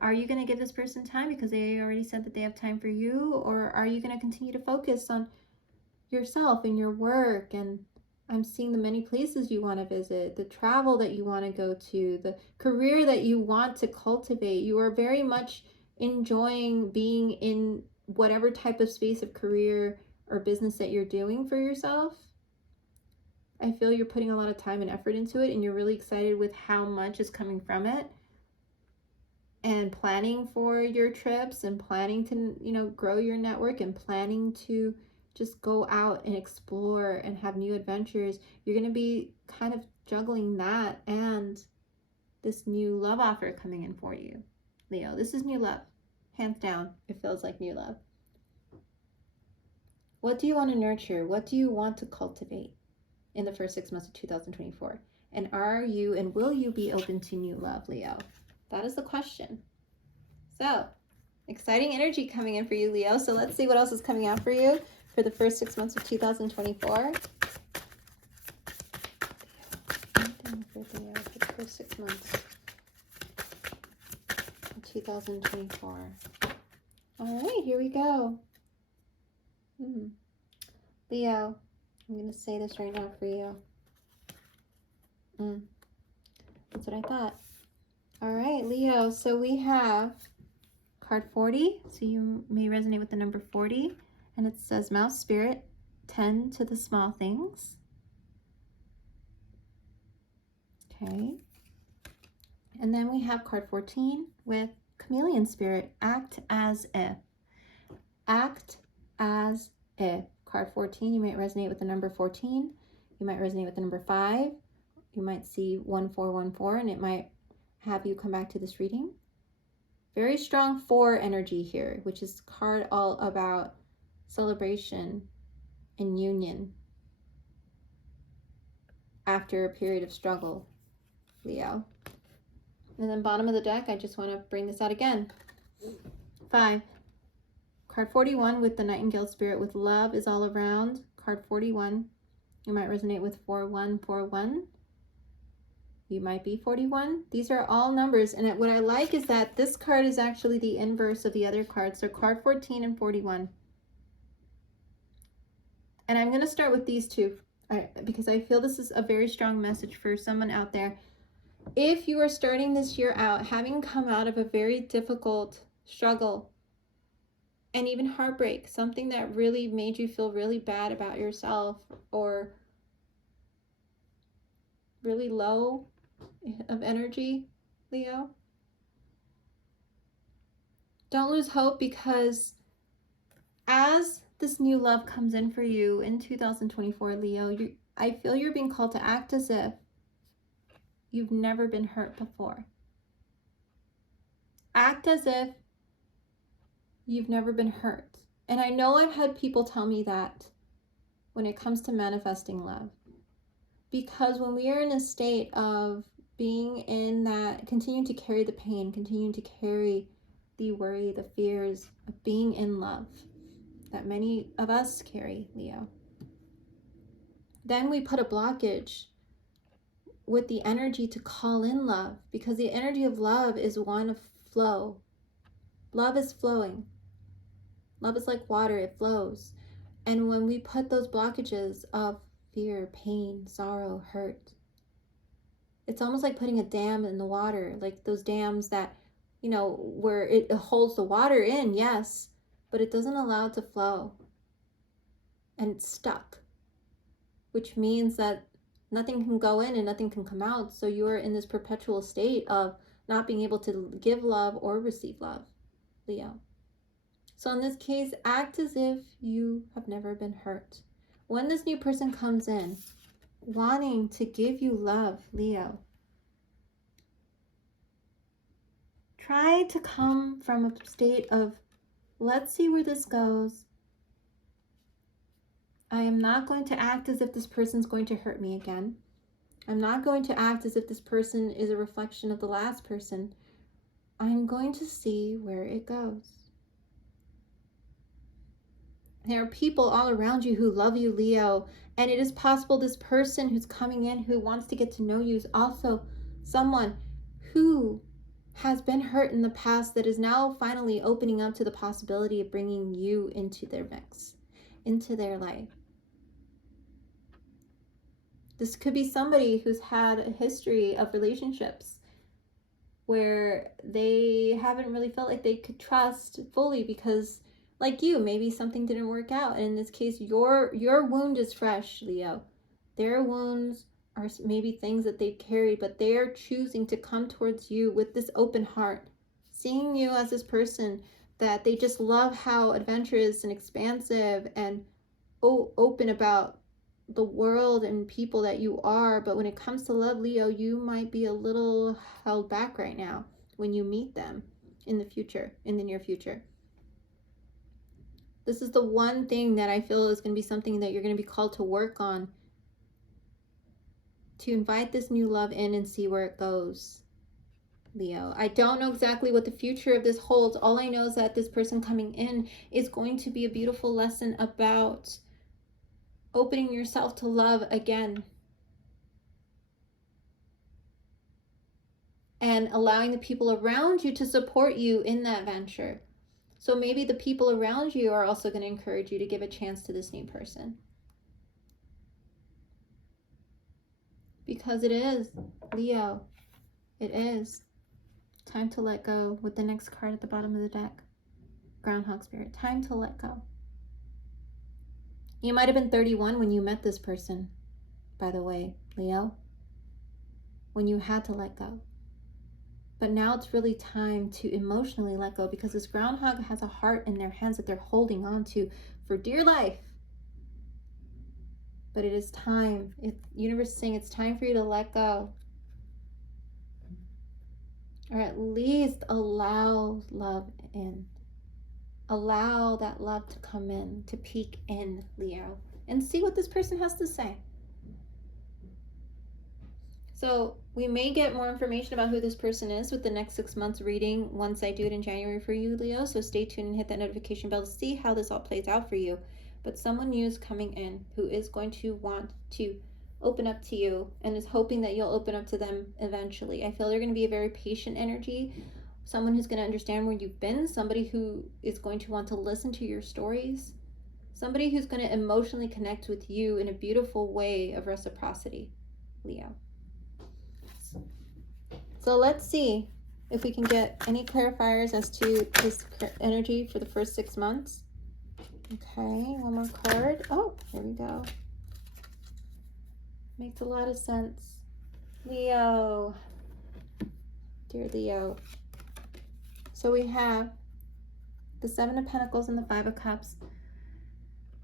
Are you going to give this person time because they already said that they have time for you? Or are you going to continue to focus on yourself and your work? And I'm seeing the many places you want to visit, the travel that you want to go to, the career that you want to cultivate. You are very much enjoying being in whatever type of space of career or business that you're doing for yourself. I feel you're putting a lot of time and effort into it, and you're really excited with how much is coming from it, and planning for your trips and planning to, grow your network and planning to just go out and explore and have new adventures. You're going to be kind of juggling that and this new love offer coming in for you, Leo. This is new love. Hands down, it feels like new love. What do you want to nurture? What do you want to cultivate in the first 6 months of 2024? And are you and will you be open to new love, Leo? That is the question. So, exciting energy coming in for you, Leo. So let's see what else is coming out for you for the first 6 months of 2024. For the first 6 months of 2024. All right, here we go. Leo, I'm going to say this right now for you. That's what I thought. All right, Leo, so we have card 40. So you may resonate with the number 40. And it says, Mouse Spirit, tend to the small things. Okay. And then we have card 14 with Chameleon Spirit, act as if. Act as if. Card 14, you might resonate with the number 14. You might resonate with the number 5. You might see 1414, and it might have you come back to this reading. Very strong 4 energy here, which is card all about celebration and union after a period of struggle, Leo. And then bottom of the deck, I just want to bring this out again. 5. Card 41 with the Nightingale Spirit with love is all around. Card 41, you might resonate with 4141. You might be 41. These are all numbers. And what I like is that this card is actually the inverse of the other cards. So card 14 and 41. And I'm going to start with these two because I feel this is a very strong message for someone out there. If you are starting this year out, having come out of a very difficult struggle, and even heartbreak, something that really made you feel really bad about yourself or really low of energy, Leo. Don't lose hope, because as this new love comes in for you in 2024, Leo, I feel you're being called to act as if you've never been hurt before. Act as if you've never been hurt. And I know I've had people tell me that when it comes to manifesting love. Because when we are in a state of being in that, continuing to carry the pain, continuing to carry the worry, the fears of being in love that many of us carry, Leo, then we put a blockage with the energy to call in love, because the energy of love is one of flow. Love is flowing. Love is like water, it flows. And when we put those blockages of fear, pain, sorrow, hurt, it's almost like putting a dam in the water, like those dams that, you know, where it holds the water in, yes, but it doesn't allow it to flow. And it's stuck, which means that nothing can go in and nothing can come out. So you're in this perpetual state of not being able to give love or receive love, Leo. So in this case, act as if you have never been hurt. When this new person comes in, wanting to give you love, Leo, try to come from a state of, let's see where this goes. I am not going to act as if this person's going to hurt me again. I'm not going to act as if this person is a reflection of the last person. I'm going to see where it goes. There are people all around you who love you, Leo, and it is possible this person who's coming in who wants to get to know you is also someone who has been hurt in the past that is now finally opening up to the possibility of bringing you into their mix, into their life. This could be somebody who's had a history of relationships where they haven't really felt like they could trust fully because, like you, maybe something didn't work out. And in this case, your wound is fresh, Leo. Their wounds are maybe things that they've carried, but they're choosing to come towards you with this open heart, seeing you as this person that they just love how adventurous and expansive and open about the world and people that you are. But when it comes to love, Leo, you might be a little held back right now when you meet them in the future, in the near future. This is the one thing that I feel is going to be something that you're going to be called to work on, to invite this new love in and see where it goes, Leo. I don't know exactly what the future of this holds. All I know is that this person coming in is going to be a beautiful lesson about opening yourself to love again and allowing the people around you to support you in that venture. So maybe the people around you are also going to encourage you to give a chance to this new person. Because it is, Leo, it is time to let go with the next card at the bottom of the deck. Groundhog Spirit, time to let go. You might have been 31 when you met this person, by the way, Leo, when you had to let go. But now it's really time to emotionally let go, because this groundhog has a heart in their hands that they're holding on to for dear life. But it is time. Universe is saying it's time for you to let go. Or at least allow love in. Allow that love to come in, to peek in, Leo, and see what this person has to say. So we may get more information about who this person is with the next 6 months reading once I do it in January for you, Leo. So stay tuned and hit that notification bell to see how this all plays out for you. But someone new is coming in who is going to want to open up to you and is hoping that you'll open up to them eventually. I feel they're going to be a very patient energy. Someone who's going to understand where you've been. Somebody who is going to want to listen to your stories. Somebody who's going to emotionally connect with you in a beautiful way of reciprocity, Leo. So let's see If we can get any clarifiers as to this energy for the first 6 months. Okay, one more card. Oh, here we go. Makes a lot of sense. Leo. Dear Leo. So we have the Seven of Pentacles and the Five of Cups.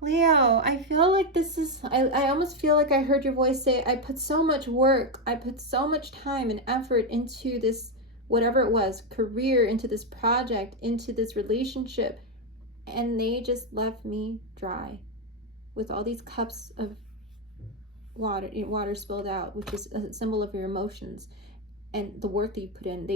Leo, I feel like this is, I almost feel like I heard your voice say, I put so much work, I put so much time and effort into this, whatever it was, career, into this project, into this relationship, and they just left me dry with all these cups of water spilled out, which is a symbol of your emotions and the work that you put in.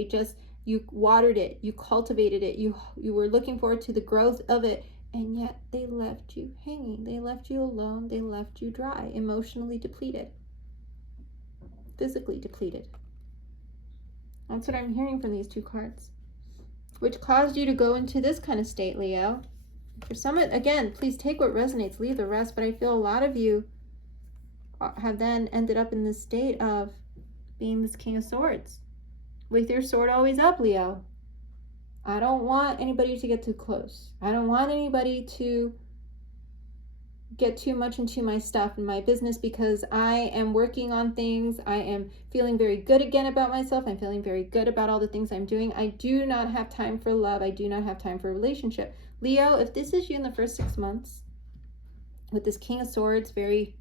You watered it, you cultivated it, you were looking forward to the growth of it, and yet they left you hanging. They left you alone. They left you dry, emotionally depleted, physically depleted. That's what I'm hearing from these two cards, which caused you to go into this kind of state, Leo. For some, again, please take what resonates, leave the rest, but I feel a lot of you have then ended up in this state of being this King of Swords, with your sword always up, Leo. I don't want anybody to get too close. I don't want anybody to get too much into my stuff and my business, because I am working on things. I am feeling very good again about myself. I'm feeling very good about all the things I'm doing. I do not have time for love. I do not have time for a relationship. Leo, if this is you in the first 6 months, with this King of Swords, very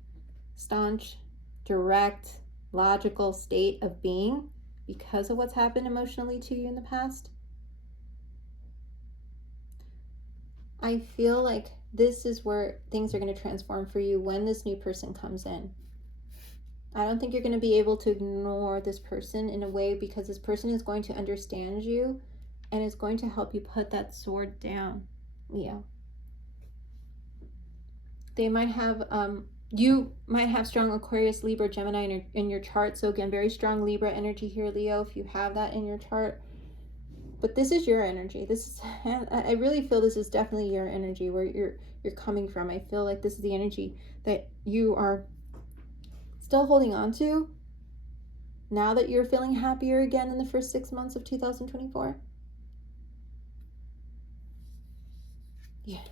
staunch, direct, logical state of being, because of what's happened emotionally to you in the past, I feel like this is where things are going to transform for you when this new person comes in. I don't think you're going to be able to ignore this person in a way, because this person is going to understand you and is going to help you put that sword down, Leo. They might have, you might have strong Aquarius, Libra, Gemini in your chart. So again, very strong Libra energy here, Leo, if you have that in your chart. But this is your energy. This is, I really feel this is definitely your energy, where you're coming from. I feel like this is the energy that you are still holding on to now that you're feeling happier again in the first 6 months of 2024.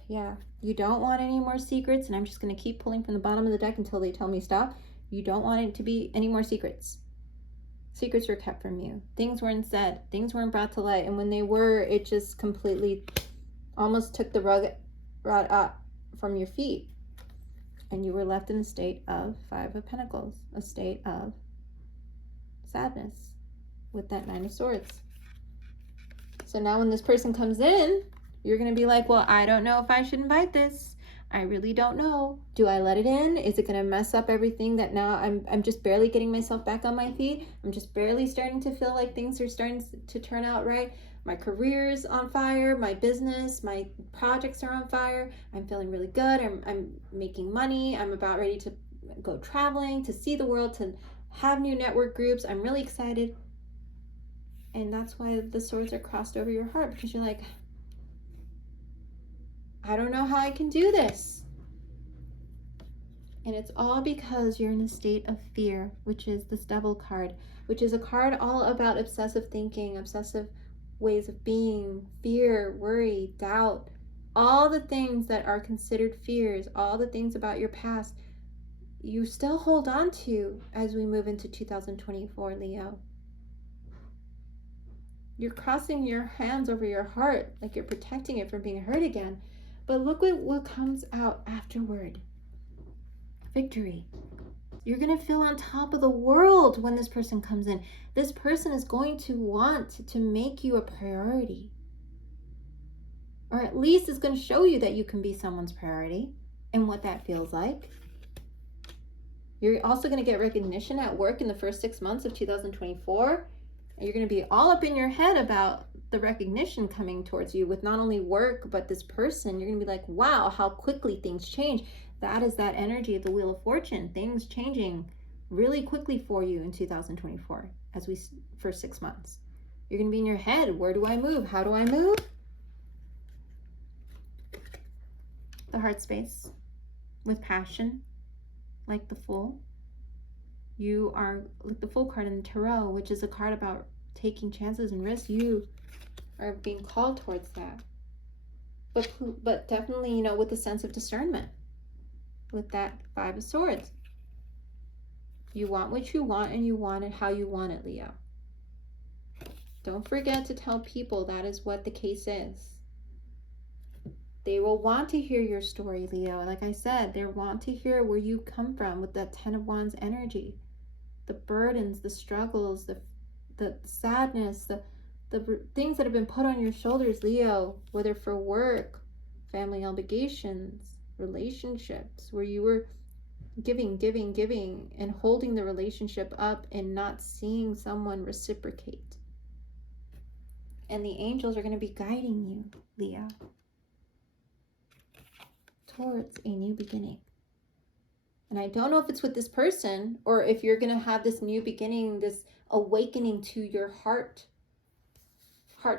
Yeah. You don't want any more secrets, and I'm just going to keep pulling from the bottom of the deck until they tell me stop. You don't want it to be any more secrets. Secrets were kept from you. Things weren't said. Things weren't brought to light. And when they were, it just completely almost took the rug right up from your feet. And you were left in a state of Five of Pentacles, a state of sadness with that Nine of Swords. So now when this person comes in, you're going to be like, well, I don't know if I should invite this. I really don't know. Do I let it in? Is it going to mess up everything that now I'm just barely getting myself back on my feet? I'm just barely starting to feel like things are starting to turn out right. My career's on fire. My business, my projects are on fire. I'm feeling really good. I'm making money. I'm about ready to go traveling, to see the world, to have new network groups. I'm really excited. And that's why the swords are crossed over your heart, because you're like, I don't know how I can do this. And it's all because you're in a state of fear, which is this Devil card, which is a card all about obsessive thinking, obsessive ways of being, fear, worry, doubt, all the things that are considered fears, all the things about your past, you still hold on to as we move into 2024, Leo. You're crossing your hands over your heart, like you're protecting it from being hurt again. But look what comes out afterward. Victory. You're going to feel on top of the world when this person comes in. This person is going to want to make you a priority. Or at least it's going to show you that you can be someone's priority and what that feels like. You're also going to get recognition at work in the first 6 months of 2024. And you're going to be all up in your head about the recognition coming towards you with not only work, but this person. You're going to be like, wow, how quickly things change. That is that energy of the Wheel of Fortune. Things changing really quickly for you in 2024 as we first 6 months. You're going to be in your head. Where do I move? How do I move? The heart space with passion, like the Fool. You are like the Fool card in the Tarot, which is a card about taking chances and risks. You are being called towards that. But definitely, you know, with a sense of discernment. With that Five of Swords. You want what you want, and you want it how you want it, Leo. Don't forget to tell people that is what the case is. They will want to hear your story, Leo. Like I said, they want to hear where you come from with that Ten of Wands energy. The burdens, the struggles, the sadness, the things that have been put on your shoulders, Leo, whether for work, family obligations, relationships, where you were giving, and holding the relationship up and not seeing someone reciprocate. And the angels are going to be guiding you, Leo, towards a new beginning. And I don't know if it's with this person or if you're going to have this new beginning, this awakening to your heart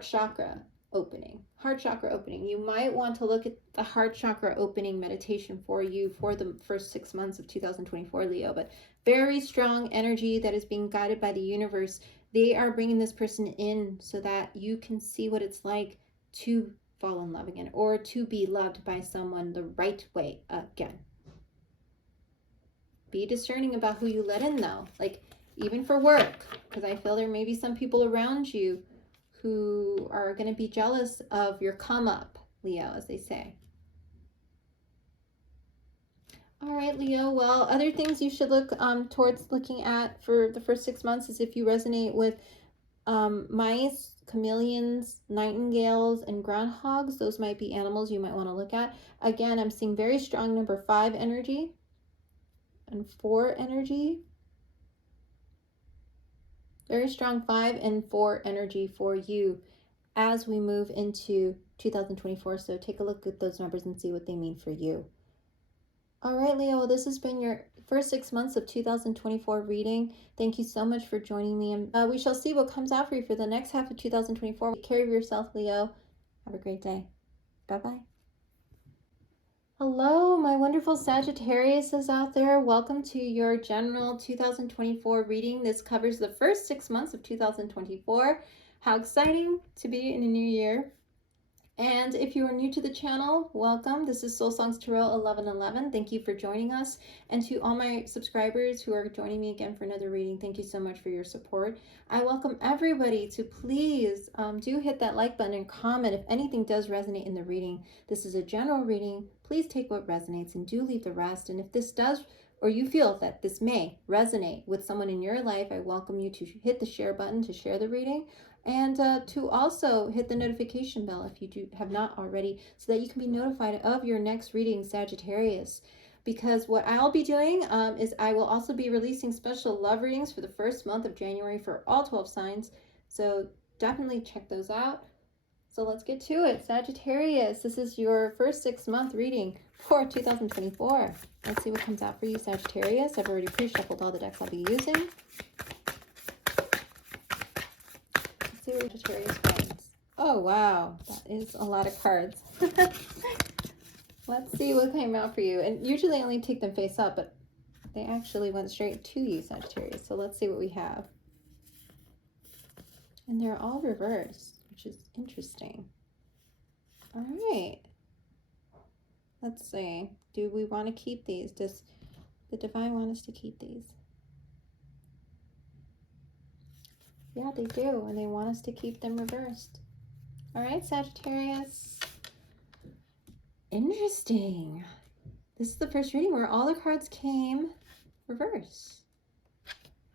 chakra opening. Heart chakra opening. You might want to look at the heart chakra opening meditation for you for the first 6 months of 2024, Leo. But very strong energy that is being guided by the universe. They are bringing this person in so that you can see what it's like to fall in love again, or to be loved by someone the right way again. Be discerning about who you let in, though. Like, even for work, because I feel there may be some people around you who are going to be jealous of your come up, Leo, as they say. All right, Leo. Well, other things you should look towards looking at for the first 6 months is if you resonate with mice, chameleons, nightingales, and groundhogs. Those might be animals you might want to look at. Again, I'm seeing very strong number 5 energy and 4 energy. Very strong 5 and 4 energy for you as we move into 2024. So take a look at those numbers and see what they mean for you. All right, Leo, well, this has been your first 6 months of 2024 reading. Thank you so much for joining me. And we shall see what comes out for you for the next half of 2024. Take care of yourself, Leo. Have a great day. Bye-bye. Hello, my wonderful Sagittarius is out there. Welcome to your general 2024 reading. This covers the first 6 months of 2024. How exciting to be in a new year. And if you are new to the channel, welcome. This is Soul Songs Tarot 1111. Thank you for joining us. And to all my subscribers who are joining me again for another reading, thank you so much for your support. I welcome everybody to please do hit that like button and comment if anything does resonate in the reading. This is a general reading. Please take what resonates and do leave the rest. And if this does, or you feel that this may resonate with someone in your life, I welcome you to hit the share button to share the reading. And to also hit the notification bell if you have not already, so that you can be notified of your next reading, Sagittarius. Because what I'll be doing is I will also be releasing special love readings for the first month of January for all 12 signs. So definitely check those out. So let's get to it. Sagittarius, this is your first 6 month reading for 2024. Let's see what comes out for you, Sagittarius. I've already pre-shuffled all the decks I'll be using. Sagittarius finds. Oh wow, that is a lot of cards. Let's see what came out for you. And usually I only take them face up, but they actually went straight to you, Sagittarius. So let's see what we have. And they're all reversed, which is interesting. All right. Let's see. Do we want to keep these? Does the divine want us to keep these? Yeah, they do, and they want us to keep them reversed. All right, Sagittarius. Interesting. This is the first reading where all the cards came reverse.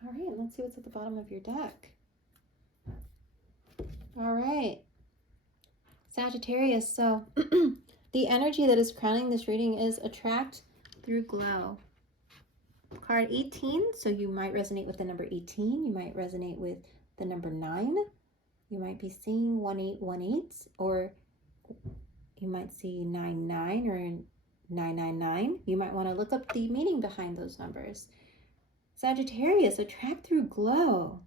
All right, let's see what's at the bottom of your deck. All right, Sagittarius. So the energy that is crowning this reading is attract through glow. Card 18, so you might resonate with the number 18. You might resonate with the number 9. You might be seeing 1818, or you might see 99 or 999. You might want to look up the meaning behind those numbers. Sagittarius, attract through glow.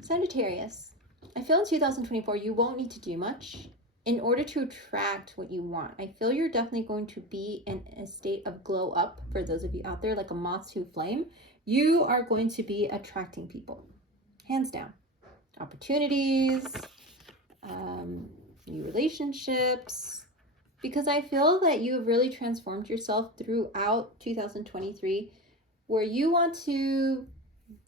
Sagittarius, I feel in 2024 you won't need to do much. in order to attract what you want, I feel you're definitely going to be in a state of glow up. For those of you out there, like a moth to flame, you are going to be attracting people, hands down. Opportunities, new relationships, because I feel that you have really transformed yourself throughout 2023, where you want to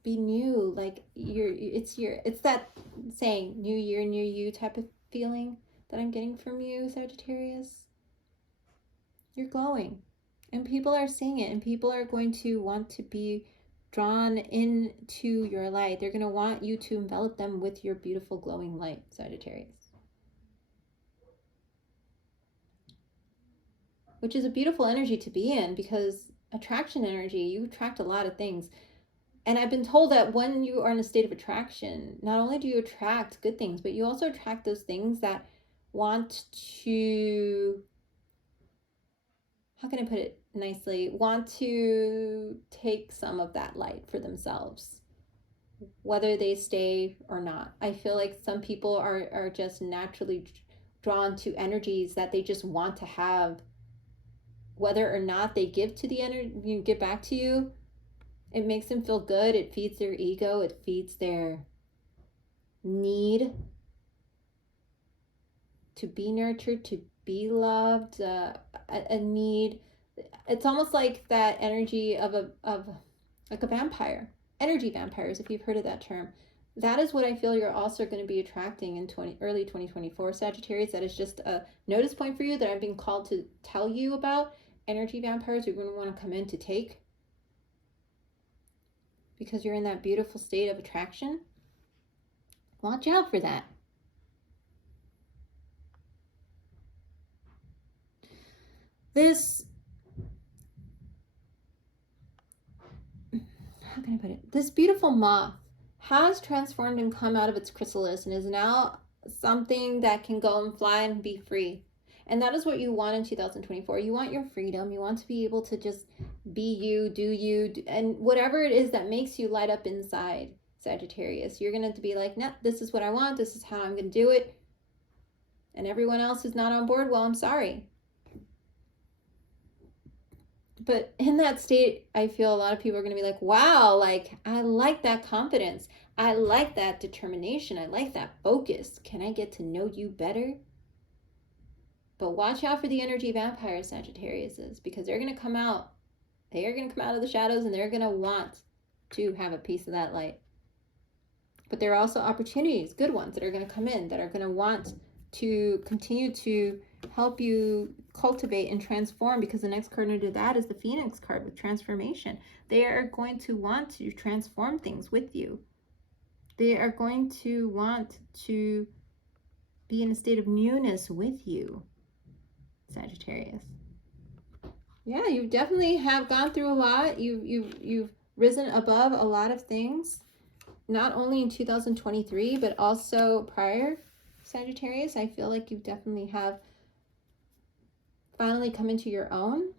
be new. Like it's that saying, new year, new you type of feeling that I'm getting from you, Sagittarius. You're glowing, and people are seeing it, and people are going to want to be drawn into your light. They're going to want you to envelop them with your beautiful glowing light, Sagittarius. Which is a beautiful energy to be in, because attraction energy, you attract a lot of things. And I've been told that when you are in a state of attraction, not only do you attract good things, but you also attract those things that want to, how can I put it nicely, want to take some of that light for themselves, whether they stay or not. I feel like some people are just naturally drawn to energies that they just want to have, whether or not they give to the energy, you give back to you. It makes them feel good. It feeds their ego. It feeds their need to be nurtured, to be loved, a need. It's almost like that energy of like a vampire, energy vampires, if you've heard of that term. That is what I feel you're also going to be attracting in early 2024, Sagittarius. That is just a notice point for you that I've been called to tell you about. Energy vampires are going to want to come in to take, because you're in that beautiful state of attraction. Watch out for that. This, how can I put it? This beautiful moth has transformed and come out of its chrysalis and is now something that can go and fly and be free. And that is what you want in 2024. You want your freedom. You want to be able to just be you, do you, and whatever it is that makes you light up inside, Sagittarius. You're going to be like, nah, this is what I want. This is how I'm going to do it. And everyone else is not on board. Well, I'm sorry. But in that state, I feel a lot of people are going to be like, wow, like, I like that confidence. I like that determination. I like that focus. Can I get to know you better? But watch out for the energy vampires, Sagittarius, because they're going to come out. They are going to come out of the shadows, and they're going to want to have a piece of that light. But there are also opportunities, good ones, that are going to come in, that are going to want to continue to help you cultivate and transform, because the next card under that is the Phoenix card with transformation. They are going to want to transform things with you. They are going to want to be in a state of newness with you, Sagittarius. Yeah, you definitely have gone through a lot. You've risen above a lot of things, not only in 2023, but also prior, Sagittarius. I feel like you definitely have finally come into your own,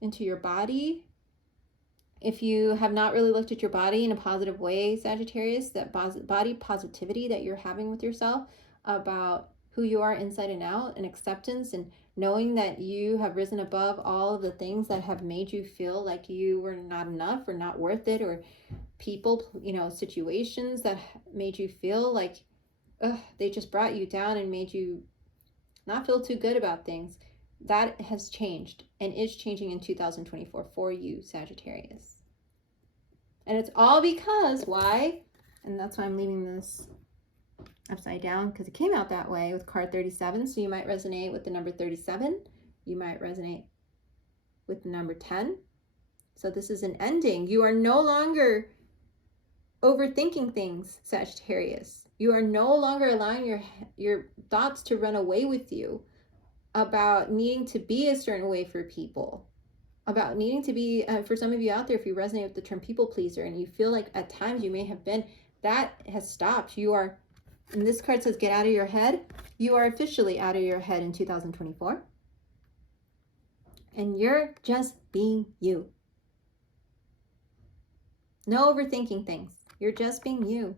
into your body. If you have not really looked at your body in a positive way, Sagittarius, that body positivity that you're having with yourself about who you are inside and out, and acceptance, and knowing that you have risen above all of the things that have made you feel like you were not enough or not worth it, or people, situations that made you feel like they just brought you down and made you not feel too good about things. That has changed and is changing in 2024 for you, Sagittarius. And it's all because, why? And that's why I'm leaving this upside down, because it came out that way with card 37. So you might resonate with the number 37. You might resonate with the number 10. So this is an ending. You are no longer overthinking things, Sagittarius. You are no longer allowing your thoughts to run away with you about needing to be a certain way for people, about needing to be, for some of you out there, if you resonate with the term people pleaser and you feel like at times you may have been, that has stopped. You are, and this card says get out of your head. You are officially out of your head in 2024. And you're just being you. No overthinking things. You're just being you.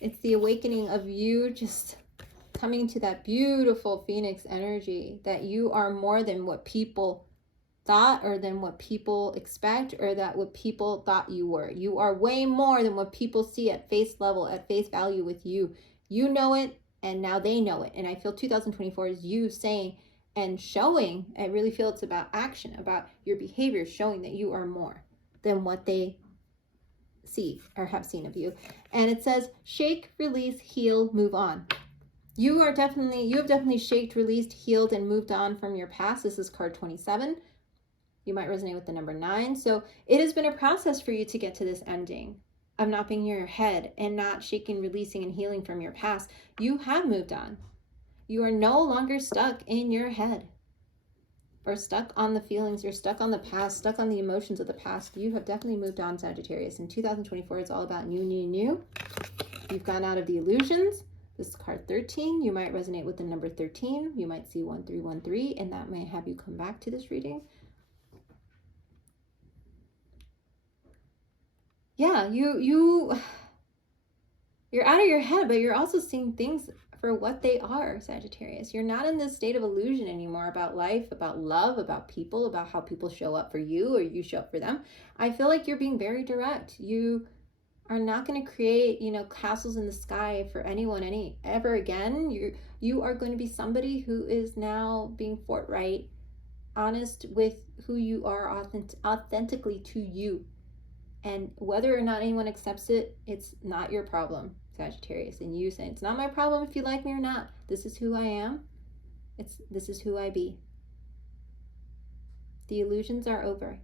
It's the awakening of you just coming to that beautiful Phoenix energy, that you are more than what people thought, or than what people expect, or that what people thought you were. You are way more than what people see at face level, at face value with you. You know it, and now they know it. And I feel 2024 is you saying and showing. I really feel it's about action, about your behavior, showing that you are more than what they see or have seen of you. And it says shake, release, heal, move on. You have definitely shaked, released, healed, and moved on from your past. This is card 27. You might resonate with the number 9. So it has been a process for you to get to this ending of not being in your head and not shaking, releasing, and healing from your past. You have moved on. You are no longer stuck in your head, or stuck on the feelings, or stuck on the past, stuck on the emotions of the past. You have definitely moved on, Sagittarius. In 2024, it's all about new, new, new. You've gone out of the illusions. This is card 13. You might resonate with the number 13. You might see 1313, and that may have you come back to this reading. Yeah, you're out of your head, but you're also seeing things for what they are, Sagittarius. You're not in this state of illusion anymore about life, about love, about people, about how people show up for you or you show up for them. I feel like you're being very direct. You are not going to create, castles in the sky for anyone ever again. You are going to be somebody who is now being forthright, honest with who you are, authentically to you. And whether or not anyone accepts it, it's not your problem, Sagittarius. And you saying, it's not my problem if you like me or not. This is who I am. This is who I be. The illusions are over.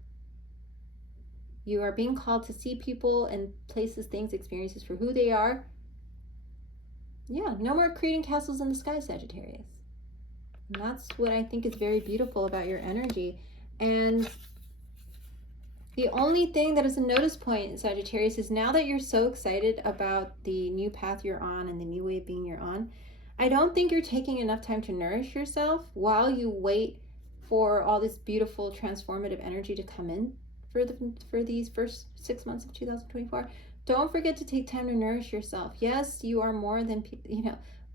You are being called to see people and places, things, experiences for who they are. Yeah, no more creating castles in the sky, Sagittarius. And that's what I think is very beautiful about your energy. And the only thing that is a notice point, Sagittarius, is now that you're so excited about the new path you're on and the new way of being you're on, I don't think you're taking enough time to nourish yourself while you wait for all this beautiful transformative energy to come in for these first 6 months of 2024. Don't forget to take time to nourish yourself. Yes, you are more than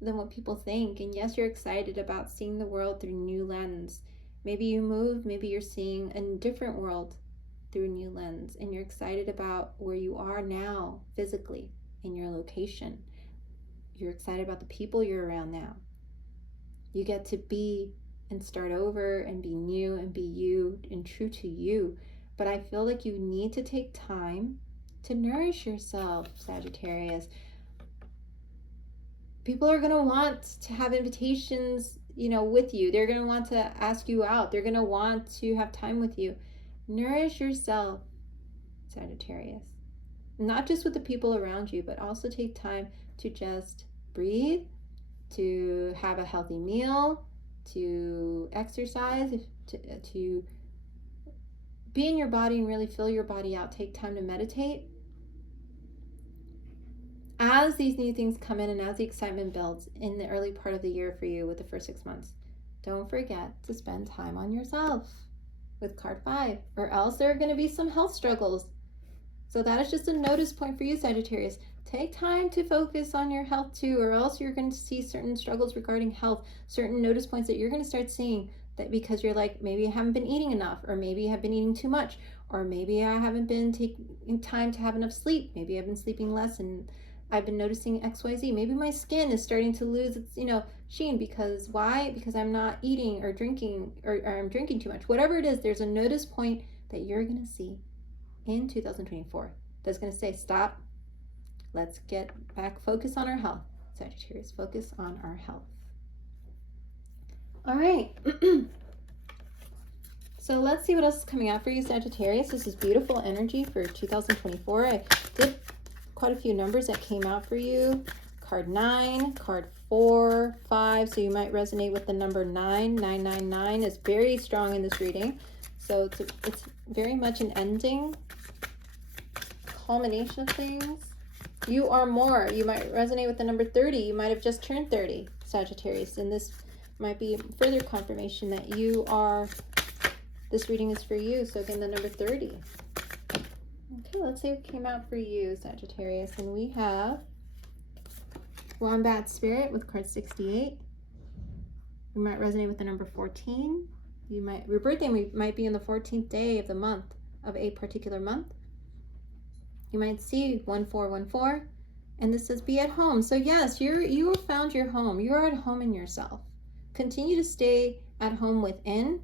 than what people think, and yes, you're excited about seeing the world through new lens. Maybe you moved, maybe you're seeing a different world through a new lens, and you're excited about where you are now physically in your location. You're excited about the people you're around now. You get to be and start over and be new and be you and true to you. But I feel like you need to take time to nourish yourself, Sagittarius. People are going to want to have invitations, with you. They're going to want to ask you out. They're going to want to have time with you. Nourish yourself, Sagittarius. Not just with the people around you, but also take time to just breathe, to have a healthy meal, to exercise, to be in your body and really fill your body out. Take time to meditate. As these new things come in and as the excitement builds in the early part of the year for you with the first 6 months, don't forget to spend time on yourself with card 5, or else there are going to be some health struggles. So that is just a notice point for you, Sagittarius. Take time to focus on your health too, or else you're going to see certain struggles regarding health, certain notice points that you're going to start seeing, that because you're like, maybe I haven't been eating enough, or maybe I have been eating too much, or maybe I haven't been taking time to have enough sleep. Maybe I've been sleeping less and I've been noticing XYZ. Maybe my skin is starting to lose its, sheen. Because why? Because I'm not eating or drinking, or I'm drinking too much. Whatever it is, there's a notice point that you're going to see in 2024 that's going to say, stop, let's get back, focus on our health. Sagittarius, focus on our health. All right. So let's see what else is coming out for you, Sagittarius. This is beautiful energy for 2024. I did quite a few numbers that came out for you. Card 9, card 4, 5. So you might resonate with the number 9. 999 is very strong in this reading. So it's very much an ending, culmination of things. You are more. You might resonate with the number 30. You might have just turned 30, Sagittarius. And this might be further confirmation that this reading is for you. So again, the number 30. Okay, let's see what came out for you, Sagittarius. And we have Wombat Spirit with card 68. You might resonate with the number 14. Your birthday might be on the 14th day of the month, of a particular month. You might see 1414, and this says be at home. So yes, you have found your home. You're at home in yourself. Continue to stay at home within,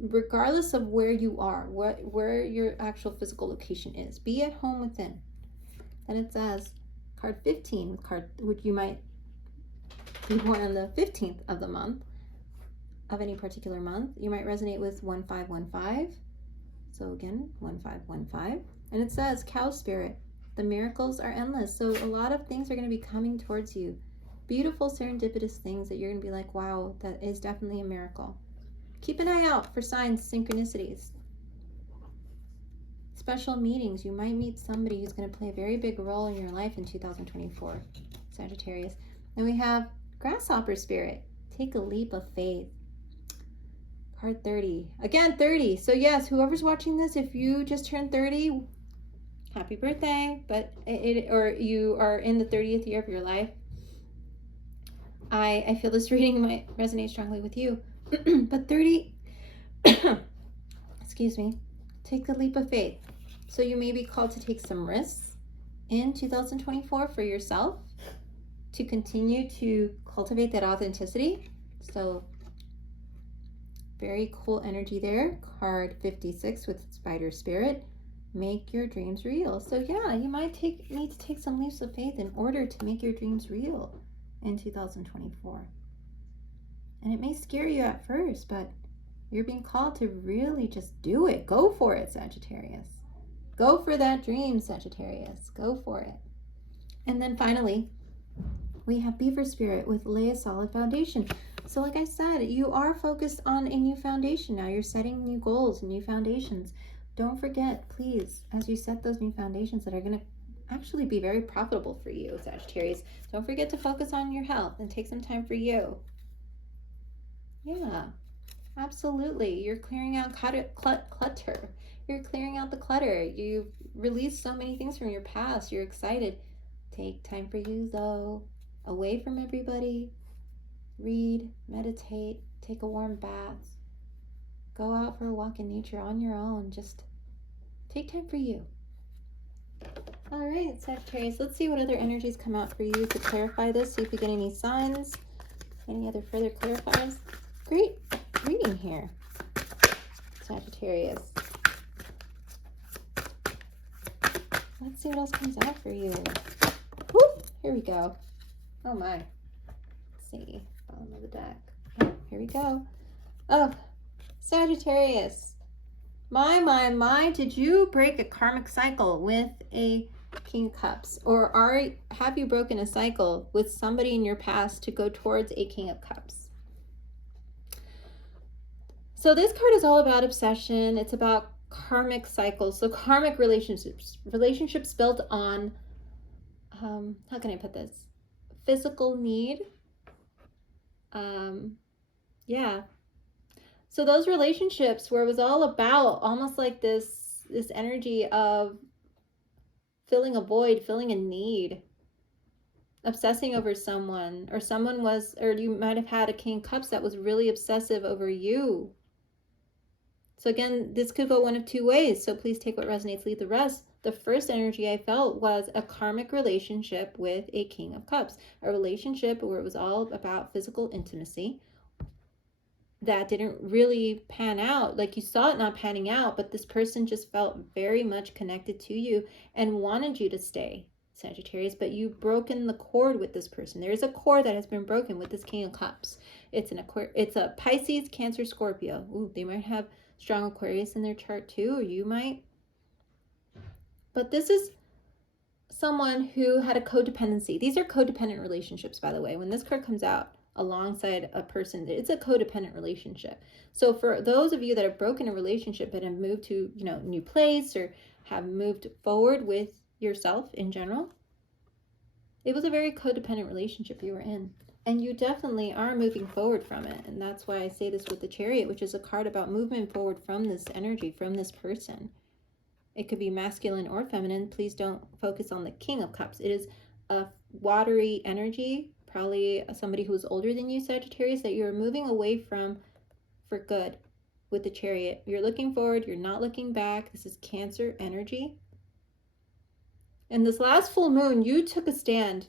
regardless of where you are, where your actual physical location is. Be at home within. Then it says card 15, which you might be born on the 15th of the month, of any particular month. You might resonate with 1515. So again, 1515. And it says cow spirit. The miracles are endless. So a lot of things are going to be coming towards you. Beautiful serendipitous things that you're going to be like, wow, that is definitely a miracle. Keep an eye out for signs, synchronicities. Special meetings. You might meet somebody who's going to play a very big role in your life in 2024, Sagittarius. Then we have grasshopper spirit. Take a leap of faith. Card 30. Again, 30. So yes, whoever's watching this, if you just turned 30, happy birthday. But or you are in the 30th year of your life, I feel this reading might resonate strongly with you. But 30, excuse me, take the leap of faith. So you may be called to take some risks in 2024 for yourself to continue to cultivate that authenticity. So very cool energy there. Card 56 with spider spirit. Make your dreams real. So yeah, you might need to take some leaps of faith in order to make your dreams real in 2024. And it may scare you at first, but you're being called to really just do it. Go for it, Sagittarius. Go for that dream, Sagittarius. Go for it. And then finally, we have beaver spirit with lay a solid foundation. So like I said, you are focused on a new foundation now. You're setting new goals, new foundations. Don't forget, please, as you set those new foundations that are going to actually be very profitable for you, Sagittarius, don't forget to focus on your health and take some time for you. Yeah, absolutely. You're clearing out clutter. You're clearing out the clutter. You've released so many things from your past. You're excited. Take time for you, though. Away from everybody. Read, meditate, take a warm bath. Go out for a walk in nature on your own. Just take time for you. All right, Sagittarius, let's see what other energies come out for you to clarify this. See if we get any signs, any other further clarifiers. Great reading here, Sagittarius. Let's see what else comes out for you. Whoop, here we go. Oh my. Let's see, bottom of the deck. Oh, here we go. Oh, Sagittarius. My, did you break a karmic cycle with a King of Cups? Or have you broken a cycle with somebody in your past to go towards a King of Cups? So this card is all about obsession. It's about karmic cycles. So karmic relationships built on, how can I put this? Physical need. Yeah. So those relationships where it was all about almost like this energy of filling a void, filling a need, obsessing over someone, or you might have had a King of Cups that was really obsessive over you. So again, this could go one of two ways. So please take what resonates, leave the rest. The first energy I felt was a karmic relationship with a King of Cups, a relationship where it was all about physical intimacy that didn't really pan out. Like you saw it not panning out, but this person just felt very much connected to you and wanted you to stay, Sagittarius, but you've broken the cord with this person. There's a cord that has been broken with this King of Cups. It's a Pisces, Cancer, Scorpio. Ooh, they might have strong Aquarius in their chart too, or you might. But this is someone who had a codependency. These are codependent relationships, by the way. When this card comes out alongside a person, it's a codependent relationship. So for those of you that have broken a relationship and have moved to, new place or have moved forward with yourself in general, it was a very codependent relationship you were in. And you definitely are moving forward from it. And that's why I say this with the Chariot, which is a card about movement forward from this energy, from this person. It could be masculine or feminine. Please don't focus on the King of Cups. It is a watery energy, probably somebody who's older than you, Sagittarius, that you're moving away from for good with the Chariot. You're looking forward, you're not looking back. This is Cancer energy. And this last full moon, you took a stand,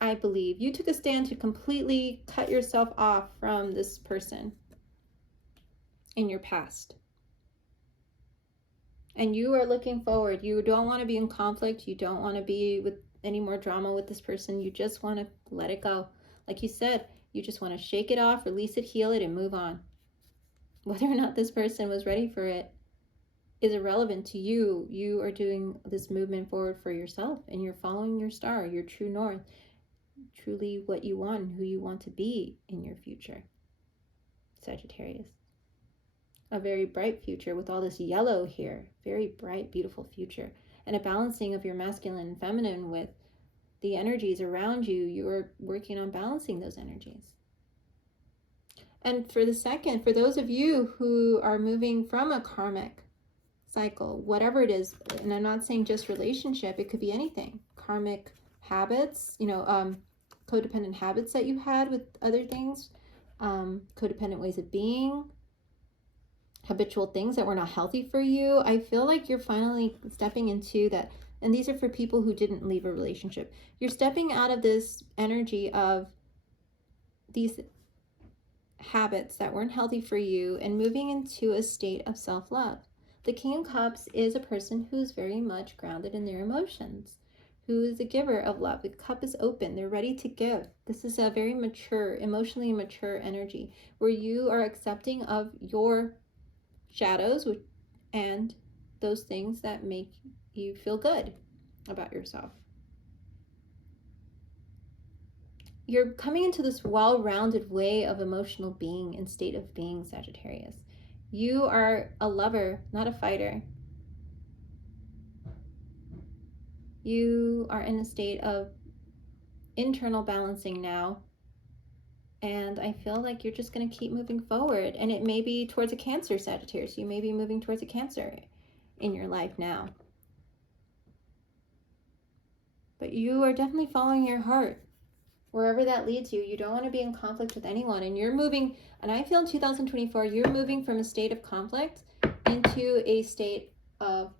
I believe. You took a stand to completely cut yourself off from this person in your past. And you are looking forward. You don't want to be in conflict. You don't want to be with any more drama with this person. You just want to let it go. Like you said, you just want to shake it off, release it, heal it, and move on. Whether or not this person was ready for it is irrelevant to you. You are doing this movement forward for yourself, and you're following your star, your true north, truly what you want and who you want to be in your future, Sagittarius. A very bright future with all this yellow here. Very bright, beautiful future. And a balancing of your masculine and feminine with the energies around you. You are working on balancing those energies. And for the second, for those of you who are moving from a karmic cycle, whatever it is, and I'm not saying just relationship, it could be anything. Karmic habits, codependent habits that you had with other things, codependent ways of being, habitual things that were not healthy for you. I feel like you're finally stepping into that. And these are for people who didn't leave a relationship. You're stepping out of this energy of these habits that weren't healthy for you and moving into a state of self-love. The King of Cups is a person who's very much grounded in their emotions, who is a giver of love. The cup is open. They're ready to give. This is a very mature, emotionally mature energy where you are accepting of your shadows and those things that make you feel good about yourself. You're coming into this well-rounded way of emotional being and state of being, Sagittarius. You are a lover, not a fighter. You are in a state of internal balancing now. And I feel like you're just going to keep moving forward. And it may be towards a Cancer, Sagittarius. You may be moving towards a Cancer in your life now. But you are definitely following your heart. Wherever that leads you, you don't want to be in conflict with anyone. And you're moving, and I feel in 2024, you're moving from a state of conflict into a state of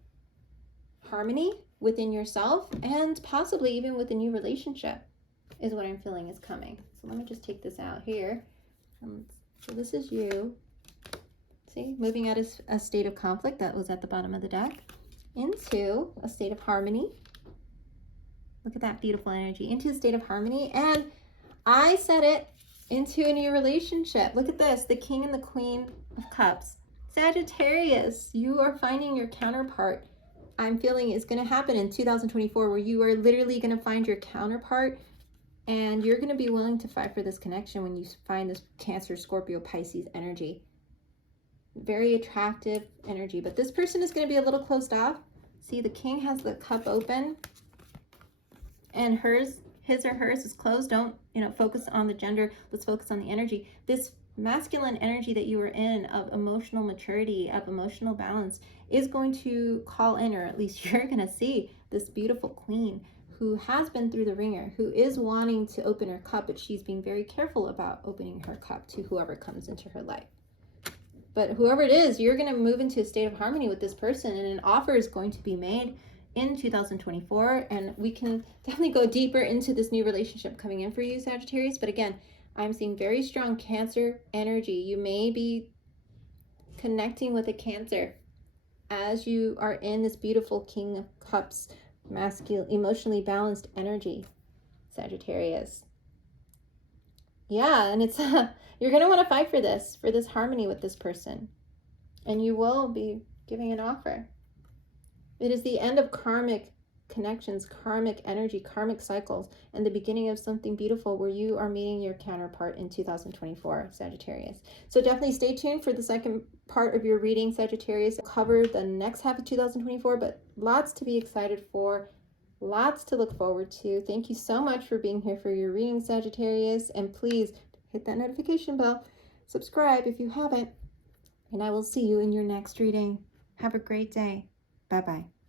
harmony within yourself and possibly even with a new relationship is what I'm feeling is coming. So let me just take this out here. So this is you. See, moving out of a state of conflict that was at the bottom of the deck into a state of harmony. Look at that beautiful energy. Into a state of harmony. And I said it, into a new relationship. Look at this, the King and the Queen of Cups. Sagittarius, you are finding your counterpart. I'm feeling it's going to happen in 2024 where you are literally going to find your counterpart and you're going to be willing to fight for this connection when you find this Cancer, Scorpio, Pisces energy. Very attractive energy, but this person is going to be a little closed off. See, the King has the cup open and his or hers is closed. Don't, focus on the gender. Let's focus on the energy. This masculine energy that you are in of emotional maturity, of emotional balance is going to call in, or at least you're going to see this beautiful queen who has been through the ringer, who is wanting to open her cup, but she's being very careful about opening her cup to whoever comes into her life. But whoever it is, you're going to move into a state of harmony with this person, and an offer is going to be made in 2024, and we can definitely go deeper into this new relationship coming in for you, Sagittarius. But again, I'm seeing very strong Cancer energy. You may be connecting with a Cancer as you are in this beautiful King of Cups, masculine, emotionally balanced energy, Sagittarius. Yeah, and it's you're going to want to fight for this harmony with this person, and you will be giving an offer. It is the end of karmic connections, karmic energy, karmic cycles, and the beginning of something beautiful where you are meeting your counterpart in 2024, Sagittarius. So definitely stay tuned for the second part of your reading, Sagittarius. I'll cover the next half of 2024, but lots to be excited for, lots to look forward to. Thank you so much for being here for your reading, Sagittarius, and please hit that notification bell, subscribe if you haven't, and I will see you in your next reading. Have a great day. Bye-bye.